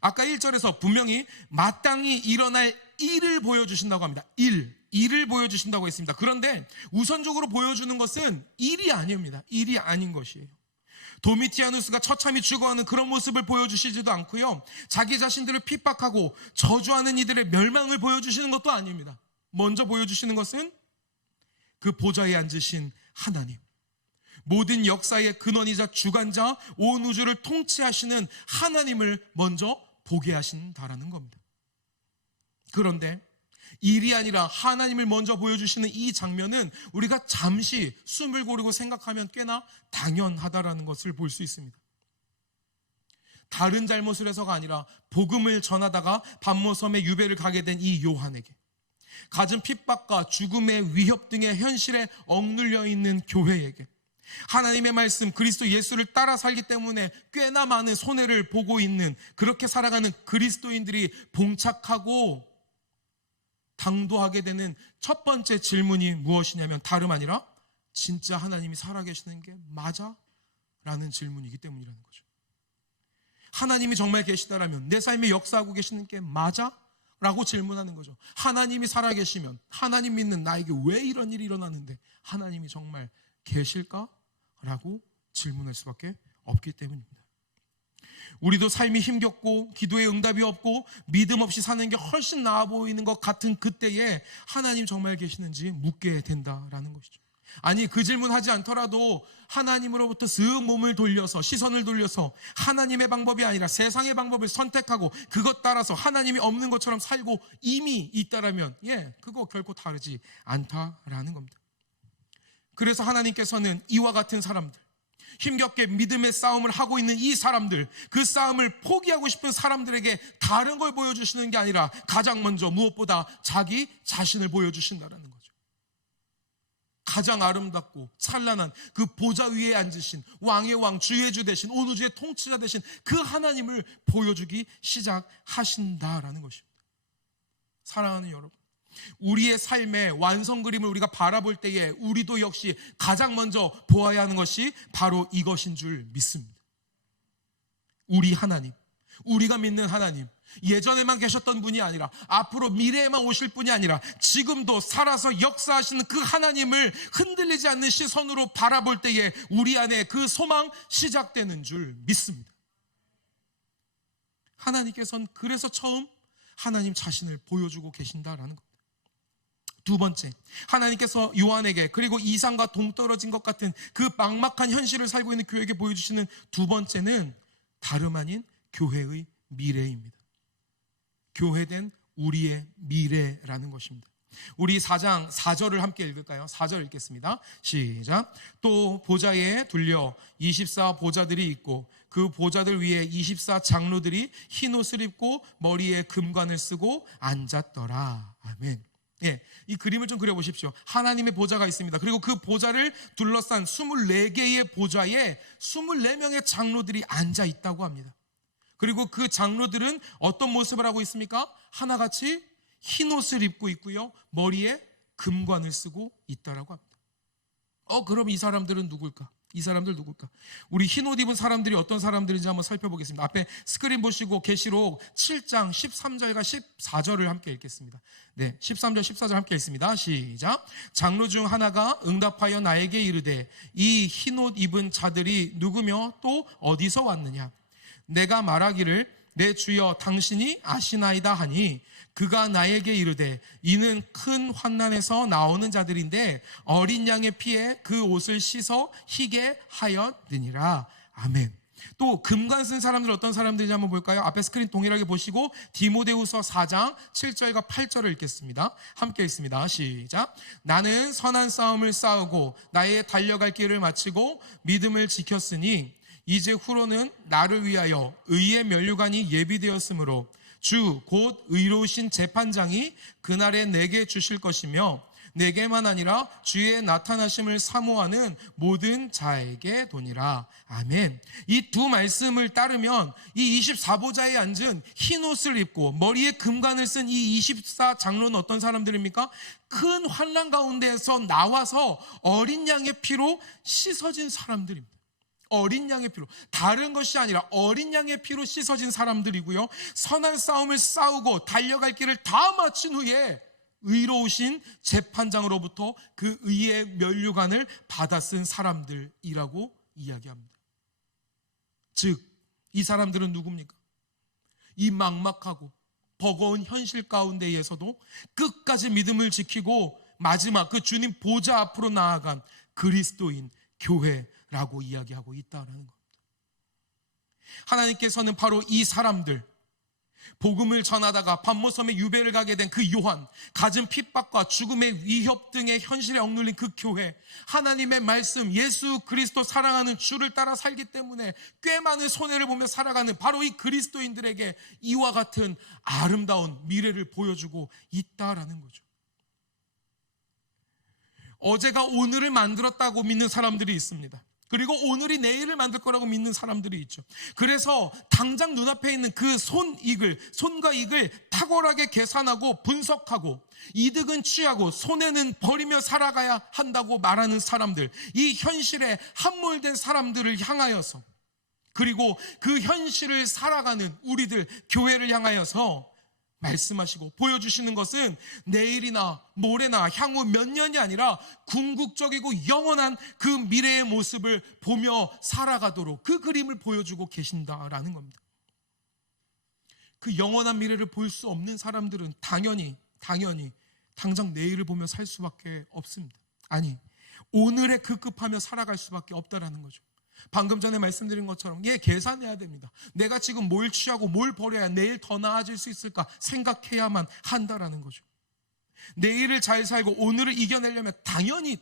아까 1절에서 분명히 마땅히 일어날 일을 보여주신다고 합니다. 일을 보여주신다고 했습니다. 그런데 우선적으로 보여주는 것은 일이 아닙니다. 일이 아닌 것이에요. 도미티아누스가 처참히 죽어가는 그런 모습을 보여주시지도 않고요, 자기 자신들을 핍박하고 저주하는 이들의 멸망을 보여주시는 것도 아닙니다. 먼저 보여주시는 것은 그 보좌에 앉으신 하나님, 모든 역사의 근원이자 주관자, 온 우주를 통치하시는 하나님을 먼저 보게 하신다라는 겁니다. 그런데 일이 아니라 하나님을 먼저 보여주시는 이 장면은 우리가 잠시 숨을 고르고 생각하면 꽤나 당연하다라는 것을 볼 수 있습니다. 다른 잘못을 해서가 아니라 복음을 전하다가 반모섬에 유배를 가게 된 이 요한에게, 갖은 핍박과 죽음의 위협 등의 현실에 억눌려 있는 교회에게, 하나님의 말씀 그리스도 예수를 따라 살기 때문에 꽤나 많은 손해를 보고 있는, 그렇게 살아가는 그리스도인들이 봉착하고 당도하게 되는 첫 번째 질문이 무엇이냐면 다름 아니라 진짜 하나님이 살아계시는 게 맞아? 라는 질문이기 때문이라는 거죠. 하나님이 정말 계시다라면 내 삶에 역사하고 계시는 게 맞아? 라고 질문하는 거죠. 하나님이 살아계시면, 하나님 믿는 나에게 왜 이런 일이 일어나는데 하나님이 정말 계실까? 라고 질문할 수밖에 없기 때문입니다. 우리도 삶이 힘겹고 기도에 응답이 없고 믿음 없이 사는 게 훨씬 나아 보이는 것 같은 그때에 하나님 정말 계시는지 묻게 된다라는 것이죠. 아니, 그 질문하지 않더라도 하나님으로부터 슥 몸을 돌려서, 시선을 돌려서 하나님의 방법이 아니라 세상의 방법을 선택하고 그것 따라서 하나님이 없는 것처럼 살고 이미 있다라면 그거 결코 다르지 않다라는 겁니다. 그래서 하나님께서는 이와 같은 사람들, 힘겹게 믿음의 싸움을 하고 있는 이 사람들, 그 싸움을 포기하고 싶은 사람들에게 다른 걸 보여주시는 게 아니라 가장 먼저 무엇보다 자기 자신을 보여주신다는 거죠. 가장 아름답고 찬란한 그 보좌 위에 앉으신 왕의 왕 주의 주 되신 온 우주의 통치자 되신 그 하나님을 보여주기 시작하신다라는 것입니다. 사랑하는 여러분, 우리의 삶의 완성 그림을 우리가 바라볼 때에 우리도 역시 가장 먼저 보아야 하는 것이 바로 이것인 줄 믿습니다. 우리 하나님, 우리가 믿는 하나님, 예전에만 계셨던 분이 아니라 앞으로 미래에만 오실 분이 아니라 지금도 살아서 역사하시는 그 하나님을 흔들리지 않는 시선으로 바라볼 때에 우리 안에 그 소망 시작되는 줄 믿습니다. 하나님께서는 그래서 처음 하나님 자신을 보여주고 계신다라는 겁니다. 두 번째, 하나님께서 요한에게 그리고 이상과 동떨어진 것 같은 그 막막한 현실을 살고 있는 교회에게 보여주시는 두 번째는 다름 아닌 교회의 미래입니다. 교회된 우리의 미래라는 것입니다. 우리 4장 4절을 함께 읽을까요? 4절 읽겠습니다. 시작. 또 보좌에 둘려 24 보좌들이 있고 그 보좌들 위에 24 장로들이 흰 옷을 입고 머리에 금관을 쓰고 앉았더라. 아멘. 예, 이 그림을 좀 그려보십시오. 하나님의 보좌가 있습니다. 그리고 그 보좌를 둘러싼 24개의 보좌에 24명의 장로들이 앉아 있다고 합니다. 그리고 그 장로들은 어떤 모습을 하고 있습니까? 하나같이 흰 옷을 입고 있고요, 머리에 금관을 쓰고 있다라고 합니다. 그럼 이 사람들은 누굴까? 이 사람들 누굴까? 우리 흰 옷 입은 사람들이 어떤 사람들인지 한번 살펴보겠습니다. 앞에 스크린 보시고 계시록 7장 13절과 14절을 함께 읽겠습니다. 네, 13절 14절 함께 읽습니다. 시작. 장로 중 하나가 응답하여 나에게 이르되 이 흰 옷 입은 자들이 누구며 또 어디서 왔느냐? 내가 말하기를 내 주여 당신이 아시나이다 하니 그가 나에게 이르되 이는 큰 환난에서 나오는 자들인데 어린 양의 피에 그 옷을 씻어 희게 하였느니라. 아멘. 또 금관 쓴 사람들 어떤 사람들인지 한번 볼까요? 앞에 스크린 동일하게 보시고 디모데후서 4장 7절과 8절을 읽겠습니다. 함께 읽습니다. 시작. 나는 선한 싸움을 싸우고 나의 달려갈 길을 마치고 믿음을 지켰으니 이제 후로는 나를 위하여 의의 면류관이 예비되었으므로 주 곧 의로우신 재판장이 그날에 내게 주실 것이며 내게만 아니라 주의 나타나심을 사모하는 모든 자에게 도니라. 아멘. 이 두 말씀을 따르면 이 24보좌에 앉은 흰 옷을 입고 머리에 금관을 쓴 이 24 장로는 어떤 사람들입니까? 큰 환난 가운데에서 나와서 어린 양의 피로 씻어진 사람들입니다. 어린 양의 피로, 다른 것이 아니라 어린 양의 피로 씻어진 사람들이고요, 선한 싸움을 싸우고 달려갈 길을 다 마친 후에 의로우신 재판장으로부터 그 의의 면류관을 받아 쓴 사람들이라고 이야기합니다. 즉, 이 사람들은 누굽니까? 이 막막하고 버거운 현실 가운데에서도 끝까지 믿음을 지키고 마지막 그 주님 보좌 앞으로 나아간 그리스도인 교회라고 이야기하고 있다는 겁니다. 하나님께서는 바로 이 사람들, 복음을 전하다가 반모섬에 유배를 가게 된 그 요한, 갖은 핍박과 죽음의 위협 등의 현실에 억눌린 그 교회, 하나님의 말씀, 예수 그리스도 사랑하는 주를 따라 살기 때문에 꽤 많은 손해를 보며 살아가는 바로 이 그리스도인들에게 이와 같은 아름다운 미래를 보여주고 있다라는 거죠. 어제가 오늘을 만들었다고 믿는 사람들이 있습니다. 그리고 오늘이 내일을 만들 거라고 믿는 사람들이 있죠. 그래서 당장 눈앞에 있는 그 손과 이익을 탁월하게 계산하고 분석하고 이득은 취하고 손해는 버리며 살아가야 한다고 말하는 사람들, 이 현실에 함몰된 사람들을 향하여서, 그리고 그 현실을 살아가는 우리들 교회를 향하여서 말씀하시고 보여주시는 것은 내일이나 모레나 향후 몇 년이 아니라 궁극적이고 영원한 그 미래의 모습을 보며 살아가도록 그 그림을 보여주고 계신다라는 겁니다. 그 영원한 미래를 볼 수 없는 사람들은 당연히 당장 내일을 보며 살 수밖에 없습니다. 아니, 오늘에 급급하며 살아갈 수밖에 없다라는 거죠. 방금 전에 말씀드린 것처럼 계산해야 됩니다. 내가 지금 뭘 취하고 뭘 버려야 내일 더 나아질 수 있을까 생각해야만 한다라는 거죠. 내일을 잘 살고 오늘을 이겨내려면 당연히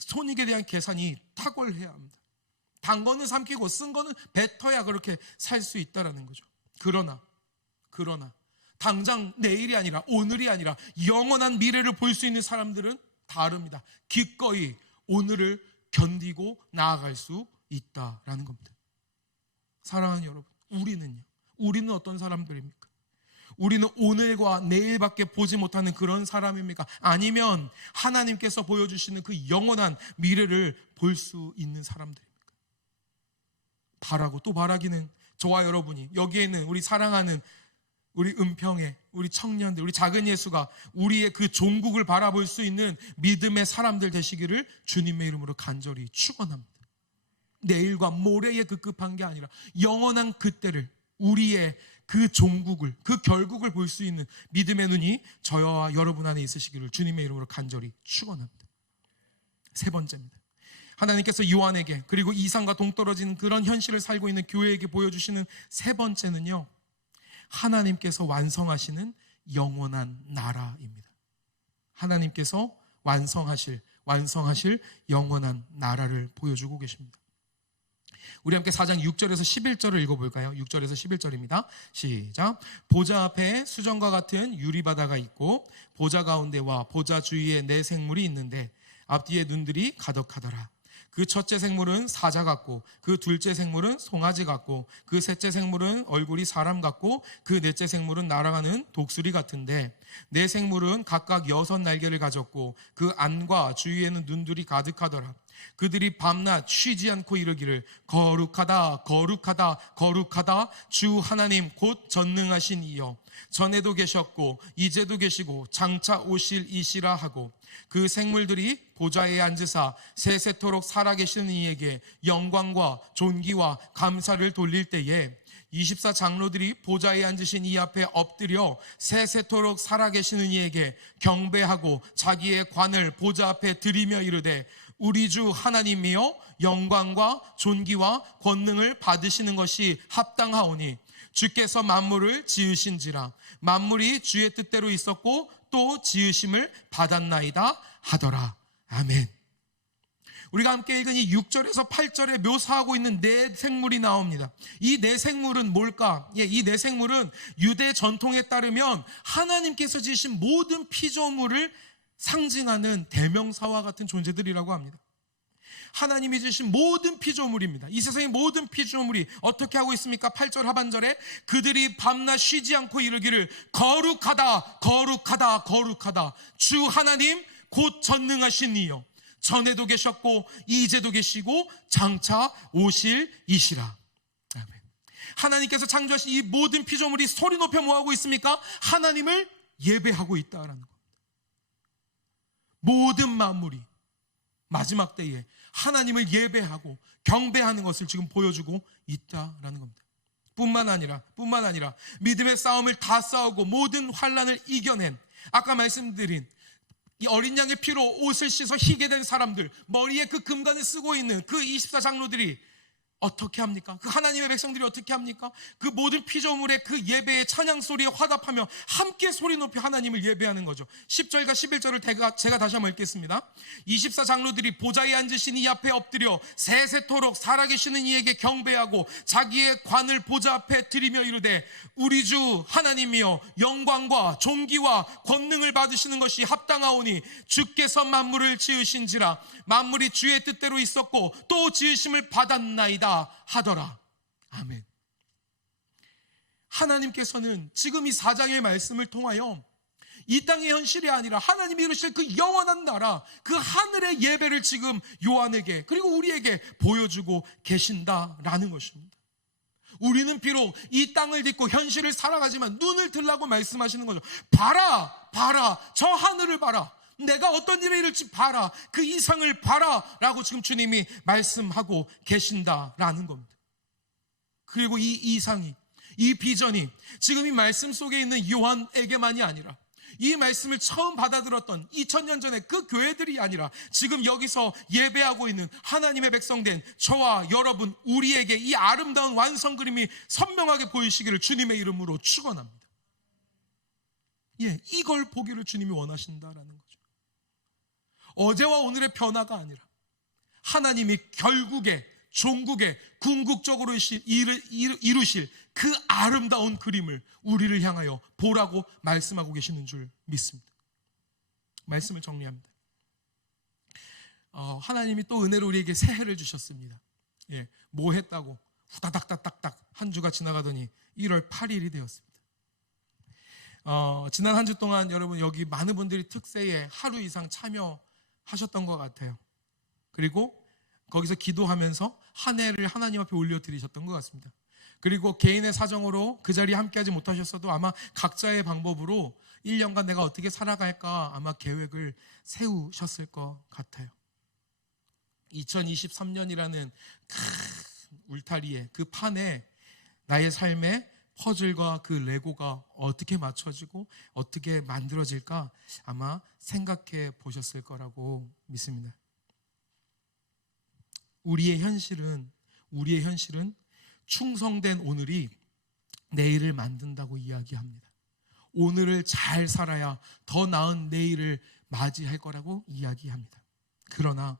손익에 대한 계산이 탁월해야 합니다. 단 거는 삼키고 쓴 거는 뱉어야 그렇게 살 수 있다라는 거죠. 그러나 당장 내일이 아니라 오늘이 아니라 영원한 미래를 볼 수 있는 사람들은 다릅니다. 기꺼이 오늘을 견디고 나아갈 수 있다라는 겁니다. 사랑하는 여러분, 우리는 어떤 사람들입니까? 우리는 오늘과 내일밖에 보지 못하는 그런 사람입니까? 아니면 하나님께서 보여주시는 그 영원한 미래를 볼 수 있는 사람들입니까? 바라고 또 바라기는 저와 여러분이, 여기에 있는 우리 사랑하는 우리 은평의 우리 청년들, 우리 작은 예수가 우리의 그 종국을 바라볼 수 있는 믿음의 사람들 되시기를 주님의 이름으로 간절히 축원합니다. 내일과 모레에 급급한 게 아니라 영원한 그때를, 우리의 그 종국을, 그 결국을 볼 수 있는 믿음의 눈이 저와 여러분 안에 있으시기를 주님의 이름으로 간절히 축원합니다. 세 번째입니다. 하나님께서 요한에게, 그리고 이상과 동떨어지는 그런 현실을 살고 있는 교회에게 보여주시는 세 번째는요, 하나님께서 완성하시는 영원한 나라입니다. 하나님께서 완성하실 영원한 나라를 보여주고 계십니다. 우리 함께 4장 6절에서 11절을 읽어볼까요? 6절에서 11절입니다. 시작. 보좌 앞에 수정과 같은 유리바다가 있고 보좌 가운데와 보좌 주위에 네 생물이 있는데 앞뒤에 눈들이 가득하더라. 그 첫째 생물은 사자 같고 그 둘째 생물은 송아지 같고 그 셋째 생물은 얼굴이 사람 같고 그 넷째 생물은 날아가는 독수리 같은데 네 생물은 각각 6 날개를 가졌고 그 안과 주위에는 눈들이 가득하더라. 그들이 밤낮 쉬지 않고 이르기를 거룩하다 거룩하다 거룩하다 주 하나님 곧 전능하신 이여 전에도 계셨고 이제도 계시고 장차 오실 이시라 하고 그 생물들이 보좌에 앉으사 세세토록 살아계시는 이에게 영광과 존귀와 감사를 돌릴 때에 24 장로들이 보좌에 앉으신 이 앞에 엎드려 세세토록 살아계시는 이에게 경배하고 자기의 관을 보좌 앞에 드리며 이르되 우리 주 하나님이여 영광과 존귀와 권능을 받으시는 것이 합당하오니 주께서 만물을 지으신지라 만물이 주의 뜻대로 있었고 또 지으심을 받았나이다 하더라. 아멘. 우리가 함께 읽은 이 6절에서 8절에 묘사하고 있는 네 생물이 나옵니다. 이 네 생물은 뭘까? 이 네 생물은 유대 전통에 따르면 하나님께서 지으신 모든 피조물을 상징하는 대명사와 같은 존재들이라고 합니다. 하나님이 지으신 모든 피조물입니다. 이 세상의 모든 피조물이 어떻게 하고 있습니까? 8절 하반절에 그들이 밤낮 쉬지 않고 이르기를 거룩하다 거룩하다 거룩하다 주 하나님 곧 전능하신 이여 전에도 계셨고 이제도 계시고 장차 오실 이시라. 아멘. 하나님께서 창조하신 이 모든 피조물이 소리 높여 뭐하고 있습니까? 하나님을 예배하고 있다라는 겁니다. 모든 만물이 마지막 때에 하나님을 예배하고 경배하는 것을 지금 보여주고 있다라는 겁니다. 뿐만 아니라 믿음의 싸움을 다 싸우고 모든 환난을 이겨낸, 아까 말씀드린 이 어린 양의 피로 옷을 씻어 희게 된 사람들, 머리에 그 금관을 쓰고 있는 그 24 장로들이 어떻게 합니까? 그 하나님의 백성들이 어떻게 합니까? 그 모든 피조물의 그 예배의 찬양 소리에 화답하며 함께 소리 높이 하나님을 예배하는 거죠. 10절과 11절을 제가 다시 한번 읽겠습니다. 24 장로들이 보좌에 앉으신 이 앞에 엎드려 세세토록 살아계시는 이에게 경배하고 자기의 관을 보좌 앞에 드리며 이르되 우리 주 하나님이여 영광과 존귀와 권능을 받으시는 것이 합당하오니 주께서 만물을 지으신지라 만물이 주의 뜻대로 있었고 또 지으심을 받았나이다 하더라. 아멘. 하나님께서는 지금 이 4장의 말씀을 통하여 이 땅의 현실이 아니라 하나님이 이루실 그 영원한 나라, 그 하늘의 예배를 지금 요한에게 그리고 우리에게 보여주고 계신다라는 것입니다. 우리는 비록 이 땅을 딛고 현실을 살아가지만 눈을 들라고 말씀하시는 거죠. 봐라 저 하늘을 봐라, 내가 어떤 일을 이룰지 봐라, 그 이상을 봐라 라고 지금 주님이 말씀하고 계신다라는 겁니다. 그리고 이 이상이, 이 비전이 지금 이 말씀 속에 있는 요한에게만이 아니라 이 말씀을 처음 받아들었던 2000년 전에 그 교회들이 아니라 지금 여기서 예배하고 있는 하나님의 백성된 저와 여러분, 우리에게 이 아름다운 완성 그림이 선명하게 보이시기를 주님의 이름으로 축원합니다. 이걸 보기를 주님이 원하신다라는 거죠. 어제와 오늘의 변화가 아니라 하나님이 결국에 종국에 궁극적으로 이루실 그 아름다운 그림을 우리를 향하여 보라고 말씀하고 계시는 줄 믿습니다. 말씀을 정리합니다. 하나님이 또 은혜로 우리에게 새해를 주셨습니다. 예, 뭐 했다고 후다닥닥닥닥 한 주가 지나가더니 1월 8일이 되었습니다. 지난 한 주 동안 여러분 여기 많은 분들이 특세에 하루 이상 참여하셨던 것 같아요. 그리고 거기서 기도하면서 한 해를 하나님 앞에 올려드리셨던 것 같습니다. 그리고 개인의 사정으로 그 자리에 함께하지 못하셨어도 아마 각자의 방법으로 1년간 내가 어떻게 살아갈까 아마 계획을 세우셨을 것 같아요. 2023년이라는 큰 울타리에 그 판에 나의 삶의 퍼즐과 그 레고가 어떻게 맞춰지고 어떻게 만들어질까 아마 생각해 보셨을 거라고 믿습니다. 우리의 현실은 충성된 오늘이 내일을 만든다고 이야기합니다. 오늘을 잘 살아야 더 나은 내일을 맞이할 거라고 이야기합니다. 그러나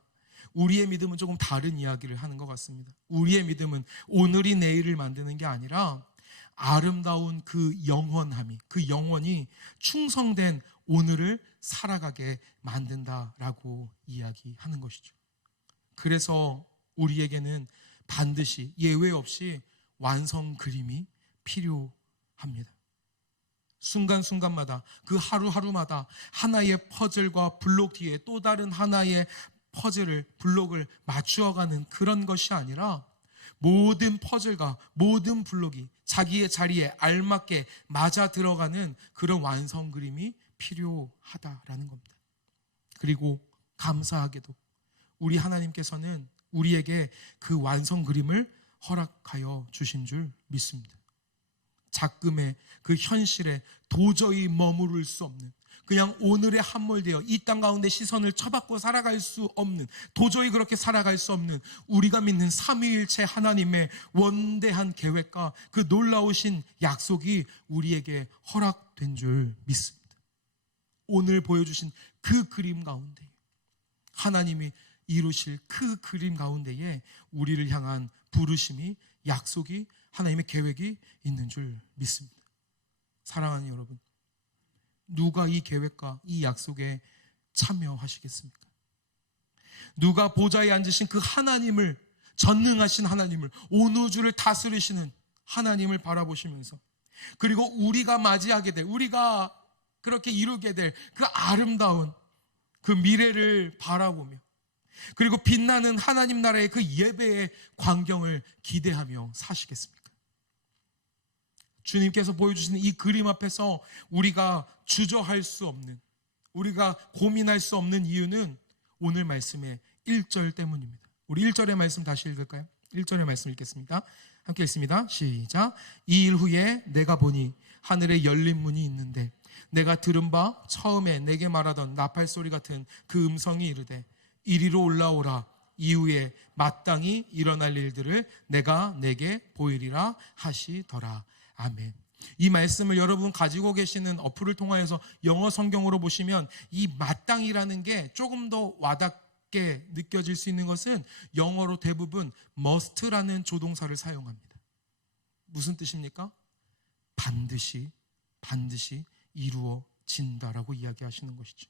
우리의 믿음은 조금 다른 이야기를 하는 것 같습니다. 우리의 믿음은 오늘이 내일을 만드는 게 아니라 아름다운 그 영원함이, 그 영원이 충성된 오늘을 살아가게 만든다라고 이야기하는 것이죠. 그래서 우리에게는 반드시 예외 없이 완성 그림이 필요합니다. 순간순간마다 그 하루하루마다 하나의 퍼즐과 블록 뒤에 또 다른 하나의 퍼즐을 블록을 맞추어가는 그런 것이 아니라 모든 퍼즐과 모든 블록이 자기의 자리에 알맞게 맞아 들어가는 그런 완성 그림이 필요하다라는 겁니다. 그리고 감사하게도 우리 하나님께서는 우리에게 그 완성 그림을 허락하여 주신 줄 믿습니다. 작금의 그 현실에 도저히 머무를 수 없는, 그냥 오늘에 함몰되어 이 땅 가운데 시선을 쳐박고 살아갈 수 없는, 도저히 그렇게 살아갈 수 없는 우리가 믿는 삼위일체 하나님의 원대한 계획과 그 놀라우신 약속이 우리에게 허락된 줄 믿습니다. 오늘 보여주신 그 그림 가운데 하나님이 이루실 그 그림 가운데에 우리를 향한 부르심이, 약속이, 하나님의 계획이 있는 줄 믿습니다. 사랑하는 여러분, 누가 이 계획과 이 약속에 참여하시겠습니까? 누가 보좌에 앉으신 그 하나님을, 전능하신 하나님을, 온 우주를 다스리시는 하나님을 바라보시면서, 그리고 우리가 맞이하게 될, 우리가 그렇게 이루게 될 그 아름다운 그 미래를 바라보며, 그리고 빛나는 하나님 나라의 그 예배의 광경을 기대하며 사시겠습니까? 주님께서 보여주시는 이 그림 앞에서 우리가 주저할 수 없는, 우리가 고민할 수 없는 이유는 오늘 말씀의 1절 때문입니다. 우리 1절의 말씀 다시 읽을까요? 1절의 말씀 읽겠습니다. 함께 읽습니다. 시작. 이 일 후에 내가 보니 하늘에 열린 문이 있는데 내가 들은 바 처음에 내게 말하던 나팔 소리 같은 그 음성이 이르되 이리로 올라오라. 이후에 마땅히 일어날 일들을 내가 내게 보이리라 하시더라. 아멘. 이 말씀을 여러분 가지고 계시는 어플을 통하여서 영어 성경으로 보시면 이 마땅이라는 게 조금 더 와닿게 느껴질 수 있는 것은 영어로 대부분 must라는 조동사를 사용합니다. 무슨 뜻입니까? 반드시 이루어진다라고 이야기하시는 것이죠.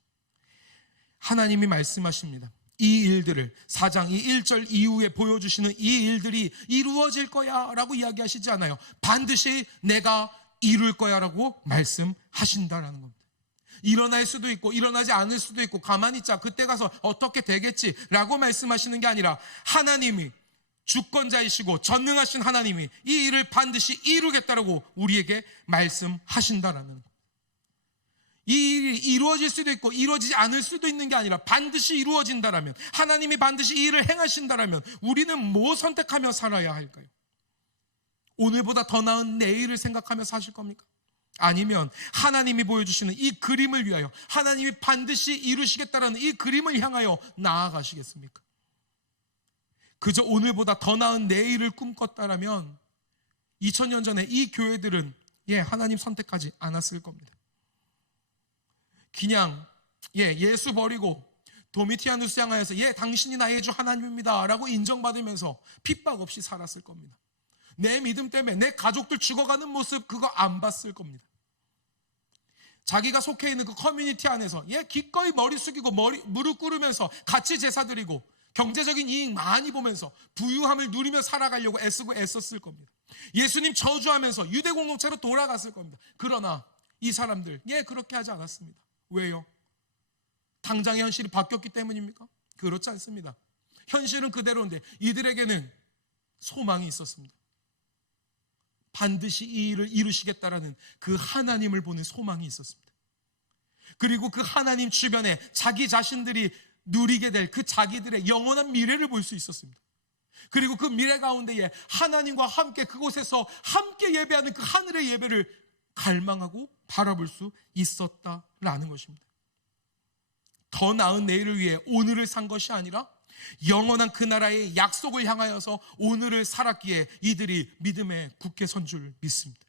하나님이 말씀하십니다. 이 일들을 4장 이 1절 이후에 보여주시는 이 일들이 이루어질 거야 라고 이야기하시지 않아요. 반드시 내가 이룰 거야 라고 말씀하신다라는 겁니다. 일어날 수도 있고 일어나지 않을 수도 있고 가만히 있자 그때 가서 어떻게 되겠지 라고 말씀하시는 게 아니라 하나님이 주권자이시고 전능하신 하나님이 이 일을 반드시 이루겠다라고 우리에게 말씀하신다라는 겁니다. 이 일이 이루어질 수도 있고 이루어지지 않을 수도 있는 게 아니라 반드시 이루어진다라면, 하나님이 반드시 이 일을 행하신다라면 우리는 뭐 선택하며 살아야 할까요? 오늘보다 더 나은 내일을 생각하며 사실 겁니까? 아니면 하나님이 보여주시는 이 그림을 위하여, 하나님이 반드시 이루시겠다라는 이 그림을 향하여 나아가시겠습니까? 그저 오늘보다 더 나은 내일을 꿈꿨다라면 2000년 전에 이 교회들은 하나님 선택하지 않았을 겁니다. 그냥 예수 버리고 도미티아누스 향하여서 당신이 나의 주 하나님입니다 라고 인정받으면서 핍박 없이 살았을 겁니다. 내 믿음 때문에 내 가족들 죽어가는 모습 그거 안 봤을 겁니다. 자기가 속해 있는 그 커뮤니티 안에서 기꺼이 머리 숙이고 무릎 꿇으면서 같이 제사 드리고 경제적인 이익 많이 보면서 부유함을 누리며 살아가려고 애쓰고 애썼을 겁니다. 예수님 저주하면서 유대 공동체로 돌아갔을 겁니다. 그러나 이 사람들 그렇게 하지 않았습니다. 왜요? 당장의 현실이 바뀌었기 때문입니까? 그렇지 않습니다. 현실은 그대로인데 이들에게는 소망이 있었습니다. 반드시 이 일을 이루시겠다라는 그 하나님을 보는 소망이 있었습니다. 그리고 그 하나님 주변에 자기 자신들이 누리게 될 그 자기들의 영원한 미래를 볼 수 있었습니다. 그리고 그 미래 가운데에 하나님과 함께 그곳에서 함께 예배하는 그 하늘의 예배를 갈망하고 바라볼 수 있었다라는 것입니다. 더 나은 내일을 위해 오늘을 산 것이 아니라 영원한 그 나라의 약속을 향하여서 오늘을 살았기에 이들이 믿음에 굳게 선 줄 믿습니다.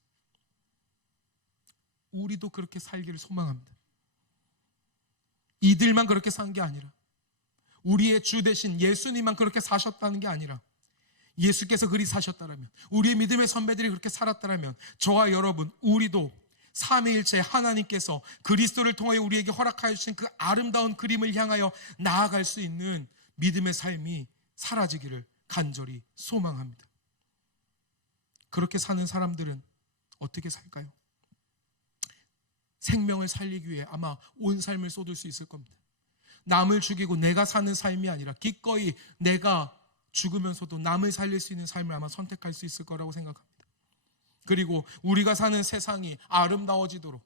우리도 그렇게 살기를 소망합니다. 이들만 그렇게 산 게 아니라 우리의 주 대신 예수님만 그렇게 사셨다는 게 아니라 예수께서 그리 사셨다라면, 우리의 믿음의 선배들이 그렇게 살았다라면 저와 여러분, 우리도 삼위일체 하나님께서 그리스도를 통하여 우리에게 허락하여 주신 그 아름다운 그림을 향하여 나아갈 수 있는 믿음의 삶이 사라지기를 간절히 소망합니다. 그렇게 사는 사람들은 어떻게 살까요? 생명을 살리기 위해 아마 온 삶을 쏟을 수 있을 겁니다. 남을 죽이고 내가 사는 삶이 아니라 기꺼이 내가 죽으면서도 남을 살릴 수 있는 삶을 아마 선택할 수 있을 거라고 생각합니다. 그리고 우리가 사는 세상이 아름다워지도록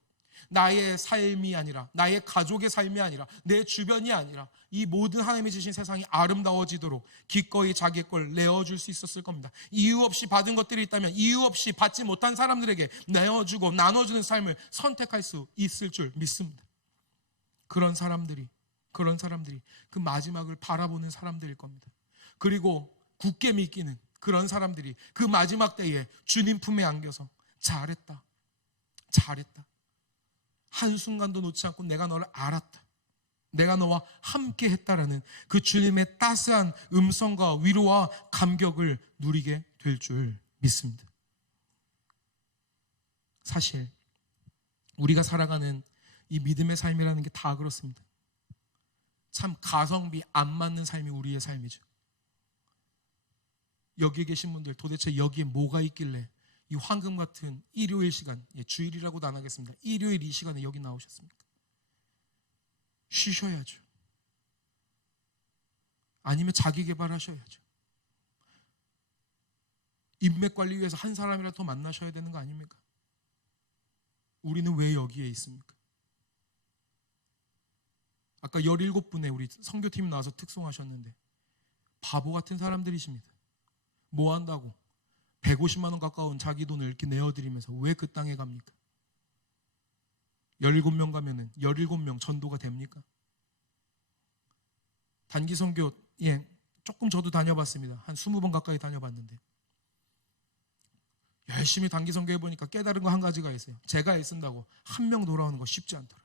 나의 삶이 아니라, 나의 가족의 삶이 아니라, 내 주변이 아니라 이 모든 하나님이 주신 세상이 아름다워지도록 기꺼이 자기의 걸 내어줄 수 있었을 겁니다. 이유 없이 받은 것들이 있다면 이유 없이 받지 못한 사람들에게 내어주고 나눠주는 삶을 선택할 수 있을 줄 믿습니다. 그런 사람들이 그 마지막을 바라보는 사람들일 겁니다. 그리고 굳게 믿기는 그런 사람들이 그 마지막 때에 주님 품에 안겨서 잘했다, 한순간도 놓지 않고 내가 너를 알았다, 내가 너와 함께 했다라는 그 주님의 따스한 음성과 위로와 감격을 누리게 될 줄 믿습니다. 사실 우리가 살아가는 이 믿음의 삶이라는 게 다 그렇습니다. 참 가성비 안 맞는 삶이 우리의 삶이죠. 여기에 계신 분들, 도대체 여기에 뭐가 있길래 이 황금 같은 일요일 시간, 주일이라고도 안 하겠습니다. 일요일 이 시간에 여기 나오셨습니까? 쉬셔야죠. 아니면 자기 개발하셔야죠. 인맥 관리 위해서 한 사람이라도 더 만나셔야 되는 거 아닙니까? 우리는 왜 여기에 있습니까? 아까 17분의 우리 선교팀이 나와서 특송하셨는데 바보 같은 사람들이십니다. 뭐 한다고 150만 원 가까운 자기 돈을 이렇게 내어드리면서 왜 그 땅에 갑니까? 17명 가면은 17명 전도가 됩니까? 단기 선교 조금 저도 다녀봤습니다. 한 20번 가까이 다녀봤는데 열심히 단기 선교 해보니까 깨달은 거 한 가지가 있어요. 제가 애쓴다고 한 명 돌아오는 거 쉽지 않더라고요.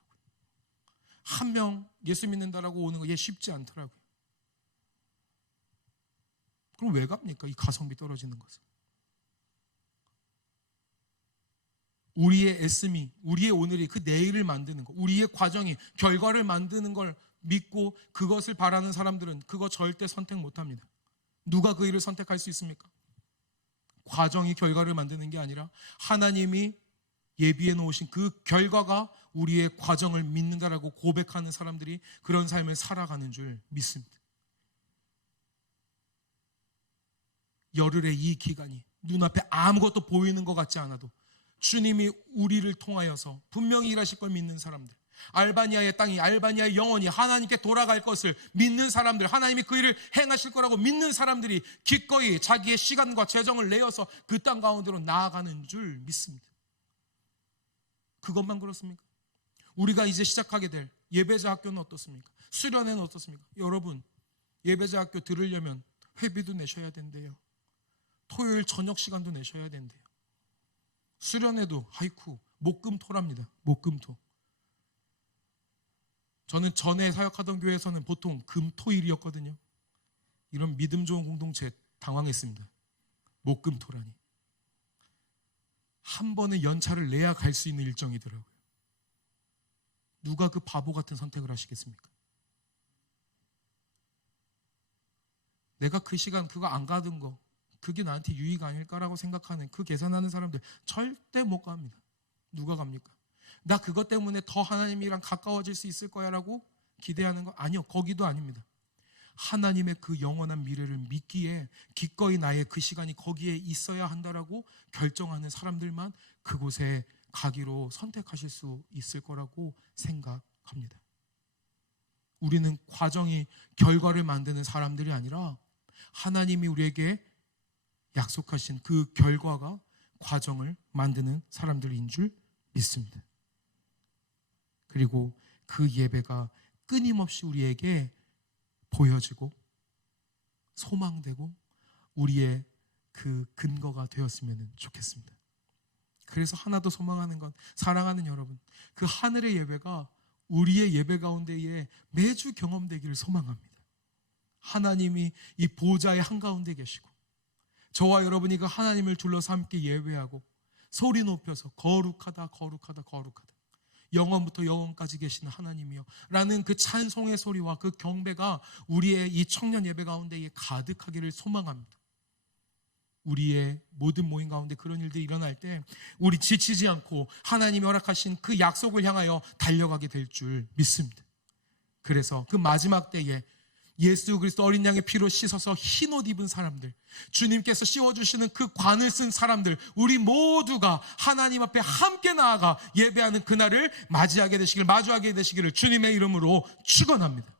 한 명 예수 믿는다라고 오는 거 쉽지 않더라고요. 그럼 왜 갑니까? 이 가성비 떨어지는 것은. 우리의 애씀이, 우리의 오늘이 그 내일을 만드는 것, 우리의 과정이 결과를 만드는 걸 믿고 그것을 바라는 사람들은 그거 절대 선택 못합니다. 누가 그 일을 선택할 수 있습니까? 과정이 결과를 만드는 게 아니라 하나님이 예비해 놓으신 그 결과가 우리의 과정을 믿는다라고 고백하는 사람들이 그런 삶을 살아가는 줄 믿습니다. 열흘의 이 기간이 눈앞에 아무것도 보이는 것 같지 않아도 주님이 우리를 통하여서 분명히 일하실 걸 믿는 사람들, 알바니아의 땅이, 알바니아의 영혼이 하나님께 돌아갈 것을 믿는 사람들, 하나님이 그 일을 행하실 거라고 믿는 사람들이 기꺼이 자기의 시간과 재정을 내어서 그 땅 가운데로 나아가는 줄 믿습니다. 그것만 그렇습니까? 우리가 이제 시작하게 될 예배자 학교는 어떻습니까? 수련회는 어떻습니까? 여러분, 예배자 학교 들으려면 회비도 내셔야 된대요. 토요일 저녁 시간도 내셔야 된대요. 수련회도 목금토랍니다. 목금토. 저는 전에 사역하던 교회에서는 보통 금토일이었거든요. 이런 믿음 좋은 공동체 당황했습니다. 목금토라니. 한 번에 연차를 내야 갈 수 있는 일정이더라고요. 누가 그 바보 같은 선택을 하시겠습니까? 내가 그 시간 그거 안 가든 거 그게 나한테 유익 아닐까라고 생각하는 그 계산하는 사람들 절대 못 갑니다. 누가 갑니까? 나 그것 때문에 더 하나님이랑 가까워질 수 있을 거야 라고 기대하는 거 아니요, 거기도 아닙니다. 하나님의 그 영원한 미래를 믿기에 기꺼이 나의 그 시간이 거기에 있어야 한다라고 결정하는 사람들만 그곳에 가기로 선택하실 수 있을 거라고 생각합니다. 우리는 과정이 결과를 만드는 사람들이 아니라 하나님이 우리에게 약속하신 그 결과가 과정을 만드는 사람들인 줄 믿습니다. 그리고 그 예배가 끊임없이 우리에게 보여지고 소망되고 우리의 그 근거가 되었으면 좋겠습니다. 그래서 하나 더 소망하는 건, 사랑하는 여러분, 그 하늘의 예배가 우리의 예배 가운데에 매주 경험되기를 소망합니다. 하나님이 이 보좌의 한가운데 계시고 저와 여러분이 그 하나님을 둘러서 함께 예배하고 소리 높여서 거룩하다 거룩하다 거룩하다 영원부터 영원까지 계시는 하나님이여 라는 그 찬송의 소리와 그 경배가 우리의 이 청년 예배 가운데에 가득하기를 소망합니다. 우리의 모든 모임 가운데 그런 일들이 일어날 때 우리 지치지 않고 하나님이 허락하신 그 약속을 향하여 달려가게 될 줄 믿습니다. 그래서 그 마지막 때에 예수 그리스도 어린 양의 피로 씻어서 흰 옷 입은 사람들, 주님께서 씌워주시는 그 관을 쓴 사람들, 우리 모두가 하나님 앞에 함께 나아가 예배하는 그날을 마주하게 되시기를 주님의 이름으로 축원합니다.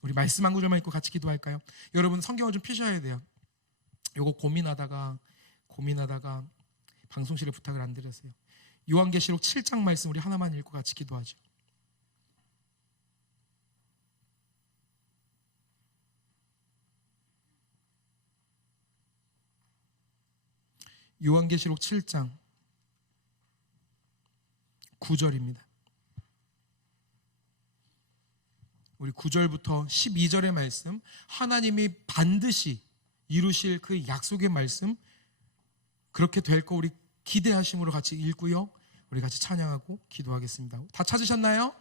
우리 말씀 한 구절만 읽고 같이 기도할까요? 여러분 성경을 좀 피셔야 돼요. 요거 고민하다가 방송실에 부탁을 안 드렸어요. 요한계시록 7장 말씀 우리 하나만 읽고 같이 기도하죠. 요한계시록 7장 9절입니다. 우리 9절부터 12절의 말씀, 하나님이 반드시 이루실 그 약속의 말씀, 그렇게 될 거 우리 기대하심으로 같이 읽고요, 우리 같이 찬양하고 기도하겠습니다. 다 찾으셨나요?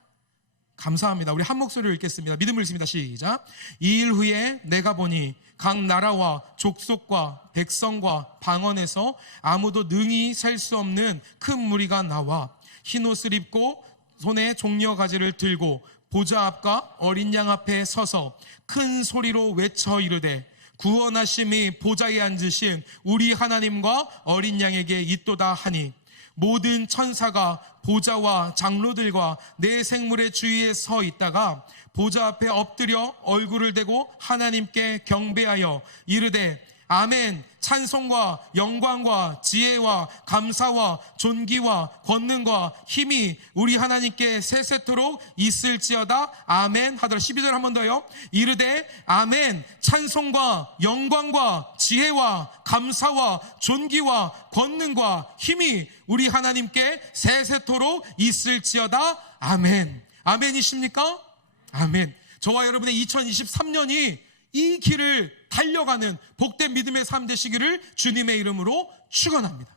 감사합니다. 우리 한 목소리로 읽겠습니다. 믿음을 읽습니다. 시작. 이 일 후에 내가 보니 각 나라와 족속과 백성과 방언에서 아무도 능히 셀 수 없는 큰 무리가 나와 흰옷을 입고 손에 종려 가지를 들고 보좌 앞과 어린 양 앞에 서서 큰 소리로 외쳐 이르되 구원하심이 보좌에 앉으신 우리 하나님과 어린 양에게 있도다 하니 모든 천사가 보좌와 장로들과 내 생물의 주위에 서 있다가 보좌 앞에 엎드려 얼굴을 대고 하나님께 경배하여 이르되 아멘. 찬송과 영광과 지혜와 감사와 존귀와 권능과 힘이 우리 하나님께 세세토록 있을지어다. 아멘 하더라. 12절 한 번 더요. 이르되 아멘. 찬송과 영광과 지혜와 감사와 존귀와 권능과 힘이 우리 하나님께 세세토록 있을지어다. 아멘. 아멘이십니까? 아멘. 저와 여러분의 2023년이 이 길을 달려가는 복된 믿음의 삶 되시기를 주님의 이름으로 축원합니다.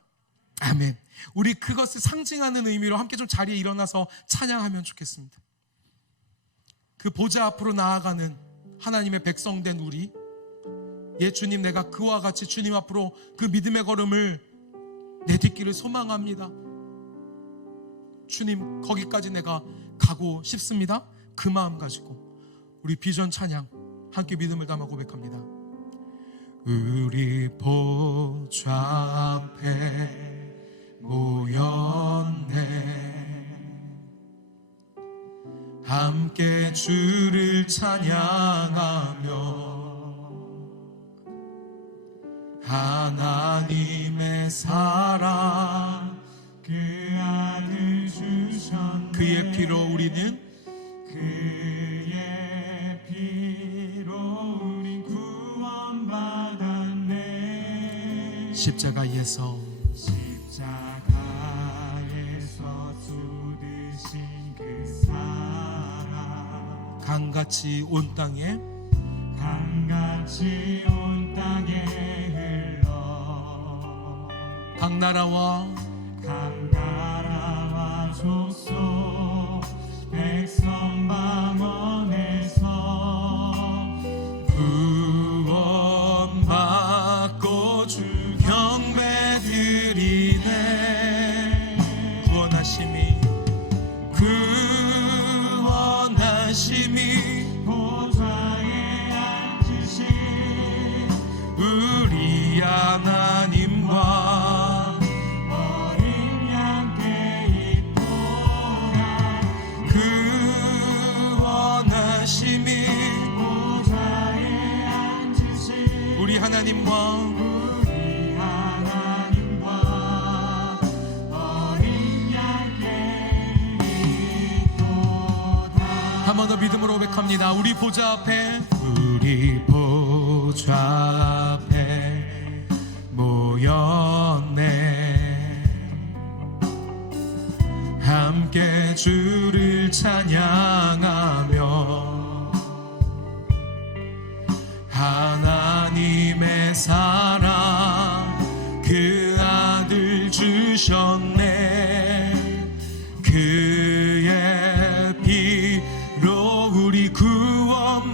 아멘. 우리 그것을 상징하는 의미로 함께 좀 자리에 일어나서 찬양하면 좋겠습니다. 그 보좌 앞으로 나아가는 하나님의 백성된 우리, 예 주님, 내가 그와 같이 주님 앞으로 그 믿음의 걸음을 내딛기를 소망합니다. 주님, 거기까지 내가 가고 싶습니다. 그 마음 가지고 우리 비전 찬양 함께 믿음을 담아 고백합니다. 우리 보좌 앞에 모였네. 함께 주를 찬양하며 하나님의 사랑 그 아들 주셨네. 그의 피로 우리는 그의 피로 우린 구원받았네. 십자가에서 쏟으신 그 사랑 강같이 온 땅에 강같이 온 땅에 흘러 각 나라와 각 나라와 족속 백성 방언에서 구원받고 주 경배 드리네. 구원하심이 보좌에 앉으신 우리 하나님과 어린 양께 있도다. 구원하심이 보좌에 앉으신 우리 하나님과 우리 하나님과 어린 양께 있도다. 한 번 더 믿음으로 고백합니다. 우리 보좌 앞에, 우리 보좌 앞에 모였네. 함께 주를 찬양하며 하나님의 사랑 그 아들 주셨네. 그의 피로 우리 구원받았네.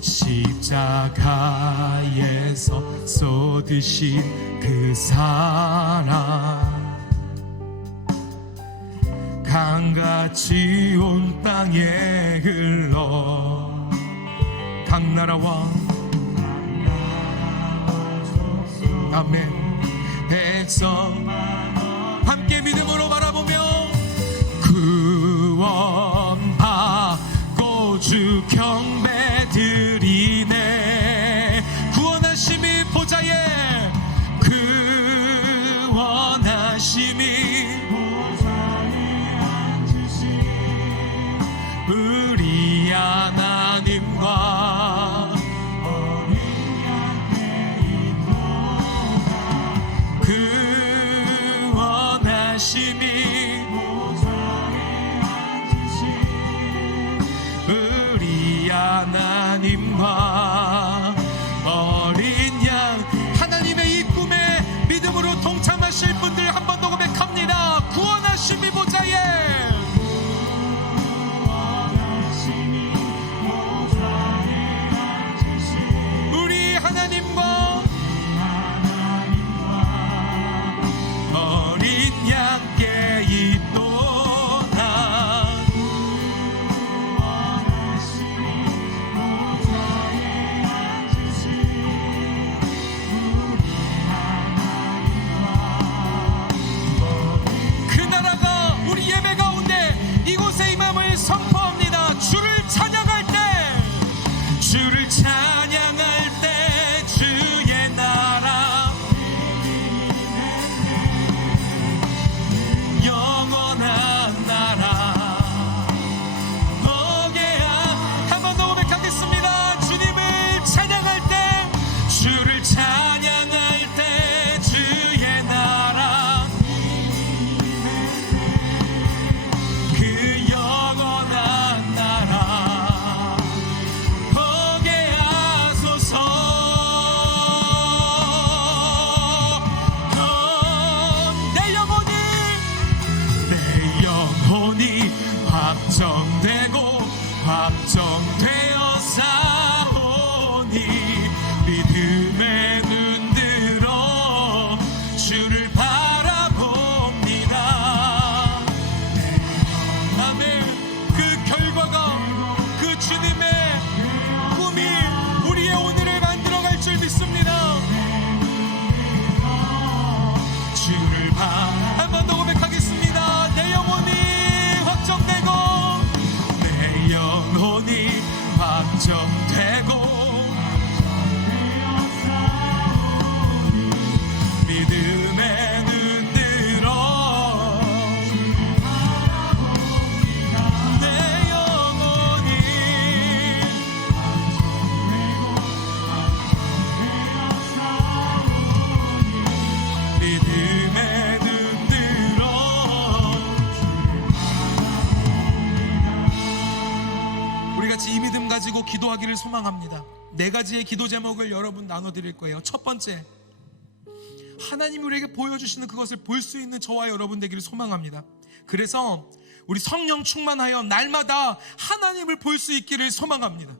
십자가에서 쏟으신 그 사랑 강같이 온 땅에 흘러 강나라와 아멘. 백성 함께 믿음으로 바라보며 구원받고 주 경배 드리네. 구원하심이 보좌에, 구원하심이 우리 하나님과 구원하심이 우리 하나님과 어린 양. 하나님의 이 꿈에 믿음으로 동참하실 분들 한 번 더 고백합니다. 구원하심이 보좌에, 우리 하나님과 어린 양께 있도다. 그 나라가 우리 예배 가운데 이곳에 임함을 선포합니다. 주를 찬양할 때, 주를 찬양할 때 주의 나라 영원한 나라 보게야. 한 번 더 고백하겠습니다. 주님을 찬양할 때, 주를 찬양할 때 주의 나라 그 영원한 나라 보게 하소서. 내 영혼이 확정되고 확정되어 사오니 믿음의 눈 들어 주를 바라봅니다. 아멘. 그 결과가, 그 주님의 꿈이 우리의 오늘을 만들어갈 줄 믿습니다. 주를 한 번 더 고백하겠습니다. 내 영혼이 확정되고, 내 영혼이 확정되고 믿음의 눈 들어 내 영혼이 믿음의 눈 들어. 우리 같이 이 믿음 가지고 기도하기를 소망합니다. 네 가지의 기도 제목을 여러분 나눠드릴 거예요. 첫 번째, 하나님이 우리에게 보여주시는 그것을 볼 수 있는 저와 여러분 되기를 소망합니다. 그래서 우리 성령 충만하여 날마다 하나님을 볼 수 있기를 소망합니다.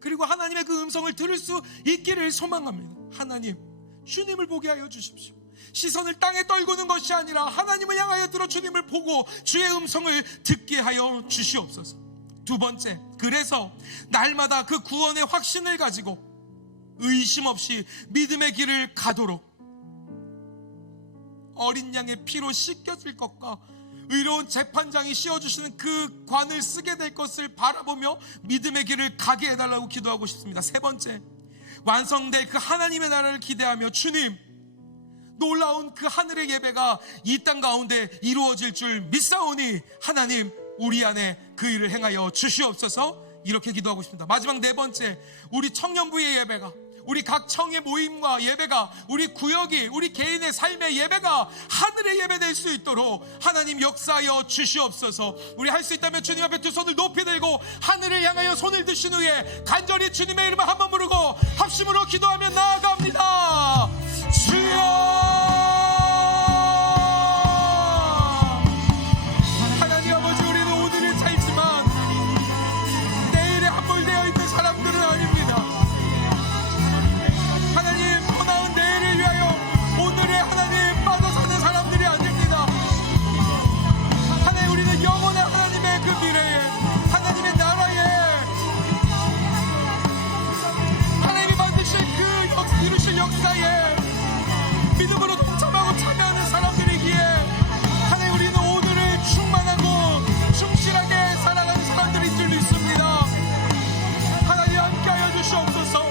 그리고 하나님의 그 음성을 들을 수 있기를 소망합니다. 하나님, 주님을 보게 하여 주십시오. 시선을 땅에 떨구는 것이 아니라 하나님을 향하여 들어 주님을 보고 주의 음성을 듣게 하여 주시옵소서. 두 번째, 그래서 날마다 그 구원의 확신을 가지고 의심 없이 믿음의 길을 가도록 어린 양의 피로 씻겨질 것과 의로운 재판장이 씌워주시는 그 관을 쓰게 될 것을 바라보며 믿음의 길을 가게 해달라고 기도하고 싶습니다. 세 번째, 완성될 그 하나님의 나라를 기대하며 주님, 놀라운 그 하늘의 예배가 이 땅 가운데 이루어질 줄 믿사오니 하나님, 우리 안에 그 일을 행하여 주시옵소서. 이렇게 기도하고 싶습니다. 마지막 네 번째, 우리 청년부의 예배가, 우리 각 청의 모임과 예배가, 우리 구역이, 우리 개인의 삶의 예배가 하늘의 예배 될 수 있도록 하나님 역사하여 주시옵소서. 우리 할 수 있다면 주님 앞에 두 손을 높이 들고 하늘을 향하여 손을 드신 후에 간절히 주님의 이름을 한번 부르고 합심으로 기도하며 나아갑니다. 주여, 하나님 아버지, 우리는 오늘을 살지만 내일에 함몰되어 있는 사람들은 아닙니다. 하나님, 더 나은 내일을 위하여 오늘의 하나님 빠져 사는 사람들이 아닙니다. 하나님, 우리는 영원한 하나님의 그 미래에, 하나님의 나라에 하나님이 만드실 그 이루실 역사에 믿음으로 동참하고 참여하는 사람들이기에 하나님, 우리는 오늘을 충만하고 충실하게 살아가는 사람들이 줄 믿습니다. 하나님, 함께하여 주시옵소서.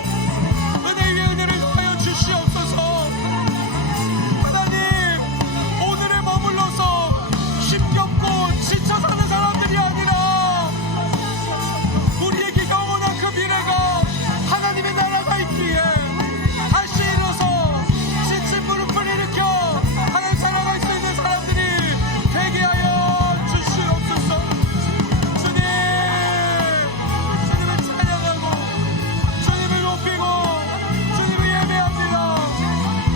은혜 위에 은혜를 더하여 주시옵소서. 하나님, 오늘에 머물러서 힘겹고 지쳐 사는 사람들이 아니라 우리에게 영원한 그 미래가, 하나님의 나라가 있기에 다시 일어서 지친 무릎을 일으켜 하나님 살아갈 수 있는 사람들이 되게 하여 주시옵소서. 주님, 주님을 찬양하고 주님을 높이고 주님을 예배합니다.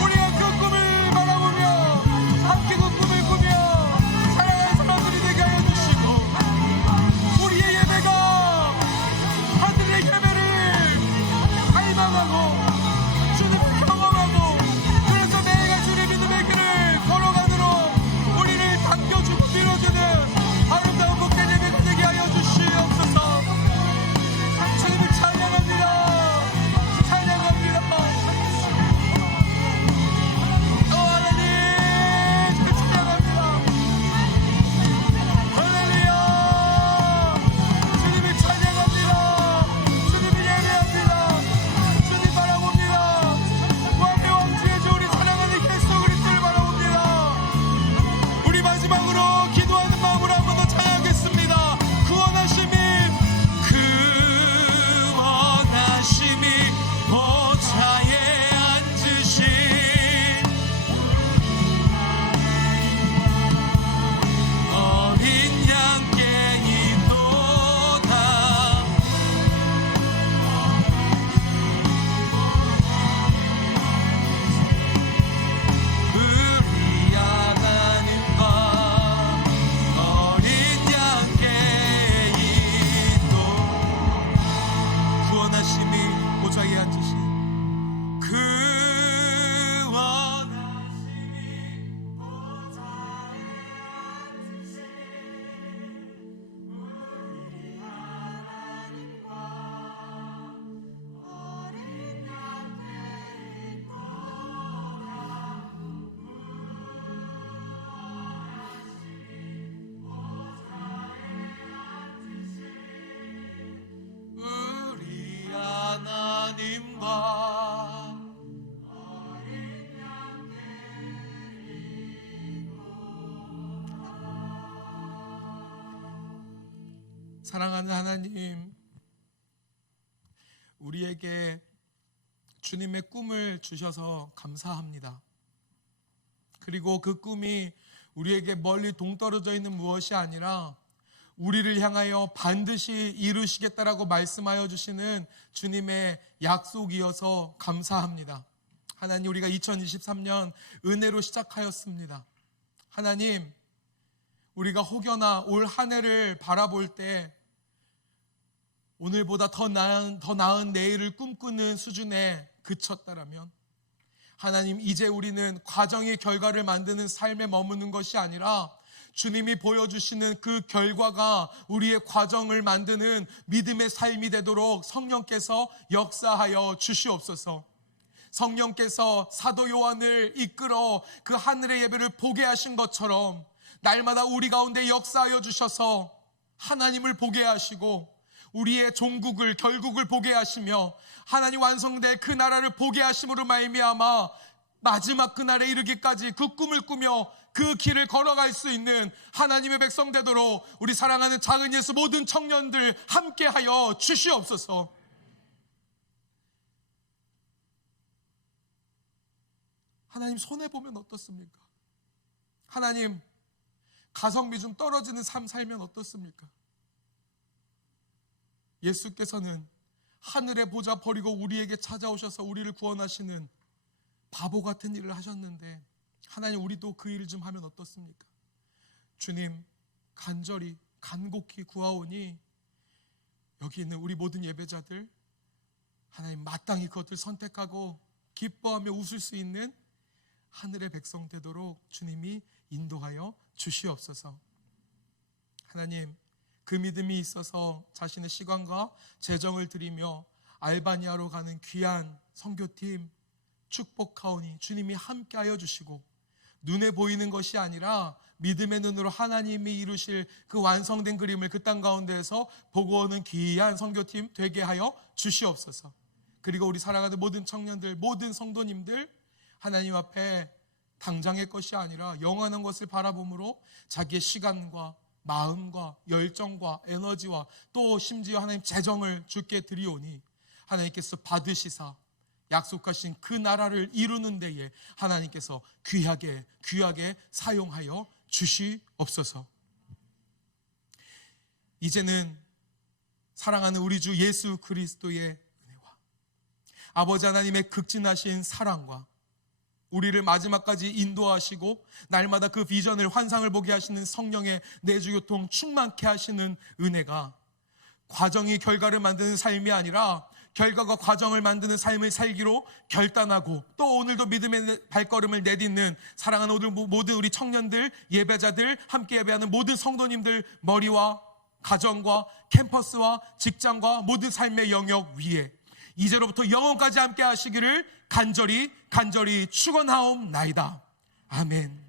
우리가 그 꿈을 바라보며 함께 그 꿈을 꾸며 살아가는 사람들이 되게 하여 주시고, 우리의 예배가 하늘의 예배를 갈망하고 주님을 경험하고, 그래서 내가 주의 믿음의 길을 걸어가도록 우리를 당겨주고 밀어주는 아름다운 복된 예배가 되게 하여 주시옵소서. 주님을 찬양합니다. 찬양합니다. 하나님, 주님 찬양합니다. 할렐루야. 주님을 찬양합니다. 주님을 예배합니다. 주님 바라봅니다. 왕의 왕주의 주 우리 사랑하는 예수 그리스도를 바라봅니다. 우리 마지막으로 기도하는 마음으로 한 번 더 찬양하겠습니다. 구원하심이 보좌에 앉으신 어린 양께 있도다. 우리 하나님과 어린 양께 있도다. 구원하심이 보좌에 앉으신 우리 하나님과 사랑하는 하나님, 우리에게 주님의 꿈을 주셔서 감사합니다. 그리고 그 꿈이 우리에게 멀리 동떨어져 있는 무엇이 아니라 우리를 향하여 반드시 이루시겠다라고 말씀하여 주시는 주님의 약속이어서 감사합니다. 하나님, 우리가 2023년 은혜로 시작하였습니다. 하나님, 우리가 혹여나 올 한 해를 바라볼 때 오늘보다 더 나은 내일을 꿈꾸는 수준에 그쳤다라면, 하나님, 이제 우리는 과정의 결과를 만드는 삶에 머무는 것이 아니라 주님이 보여주시는 그 결과가 우리의 과정을 만드는 믿음의 삶이 되도록 성령께서 역사하여 주시옵소서. 성령께서 사도 요한을 이끌어 그 하늘의 예배를 보게 하신 것처럼 날마다 우리 가운데 역사하여 주셔서 하나님을 보게 하시고 우리의 종국을, 결국을 보게 하시며 하나님 완성될 그 나라를 보게 하심으로 말미암아 마지막 그날에 이르기까지 그 꿈을 꾸며 그 길을 걸어갈 수 있는 하나님의 백성 되도록 우리 사랑하는 작은 예수 모든 청년들 함께하여 주시옵소서. 하나님, 손해보면 어떻습니까? 하나님, 가성비 좀 떨어지는 삶 살면 어떻습니까? 예수께서는 하늘의 보좌 버리고 우리에게 찾아오셔서 우리를 구원하시는 바보 같은 일을 하셨는데, 하나님, 우리도 그 일을 좀 하면 어떻습니까? 주님, 간절히 간곡히 구하오니 여기 있는 우리 모든 예배자들, 하나님, 마땅히 그것을 선택하고 기뻐하며 웃을 수 있는 하늘의 백성 되도록 주님이 인도하여 주시옵소서. 하나님, 그 믿음이 있어서 자신의 시간과 재정을 들이며 알바니아로 가는 귀한 선교팀 축복하오니 주님이 함께하여 주시고, 눈에 보이는 것이 아니라 믿음의 눈으로 하나님이 이루실 그 완성된 그림을 그 땅 가운데에서 보고 오는 귀한 선교팀 되게 하여 주시옵소서. 그리고 우리 사랑하는 모든 청년들, 모든 성도님들, 하나님 앞에 당장의 것이 아니라 영원한 것을 바라봄으로 자기의 시간과 마음과 열정과 에너지와 또 심지어 하나님 재정을 주께 드리오니 하나님께서 받으시사 약속하신 그 나라를 이루는 데에 하나님께서 귀하게 사용하여 주시옵소서. 이제는 사랑하는 우리 주 예수 그리스도의 은혜와 아버지 하나님의 극진하신 사랑과 우리를 마지막까지 인도하시고 날마다 그 비전을, 환상을 보게 하시는 성령의 내주교통 충만케 하시는 은혜가 과정이 결과를 만드는 삶이 아니라 결과가 과정을 만드는 삶을 살기로 결단하고, 또 오늘도 믿음의 발걸음을 내딛는 사랑하는 오늘 모든 우리 청년들, 예배자들, 함께 예배하는 모든 성도님들 머리와 가정과 캠퍼스와 직장과 모든 삶의 영역 위에 이제로부터 영원까지 함께 하시기를 간절히 축원하옵나이다. 아멘.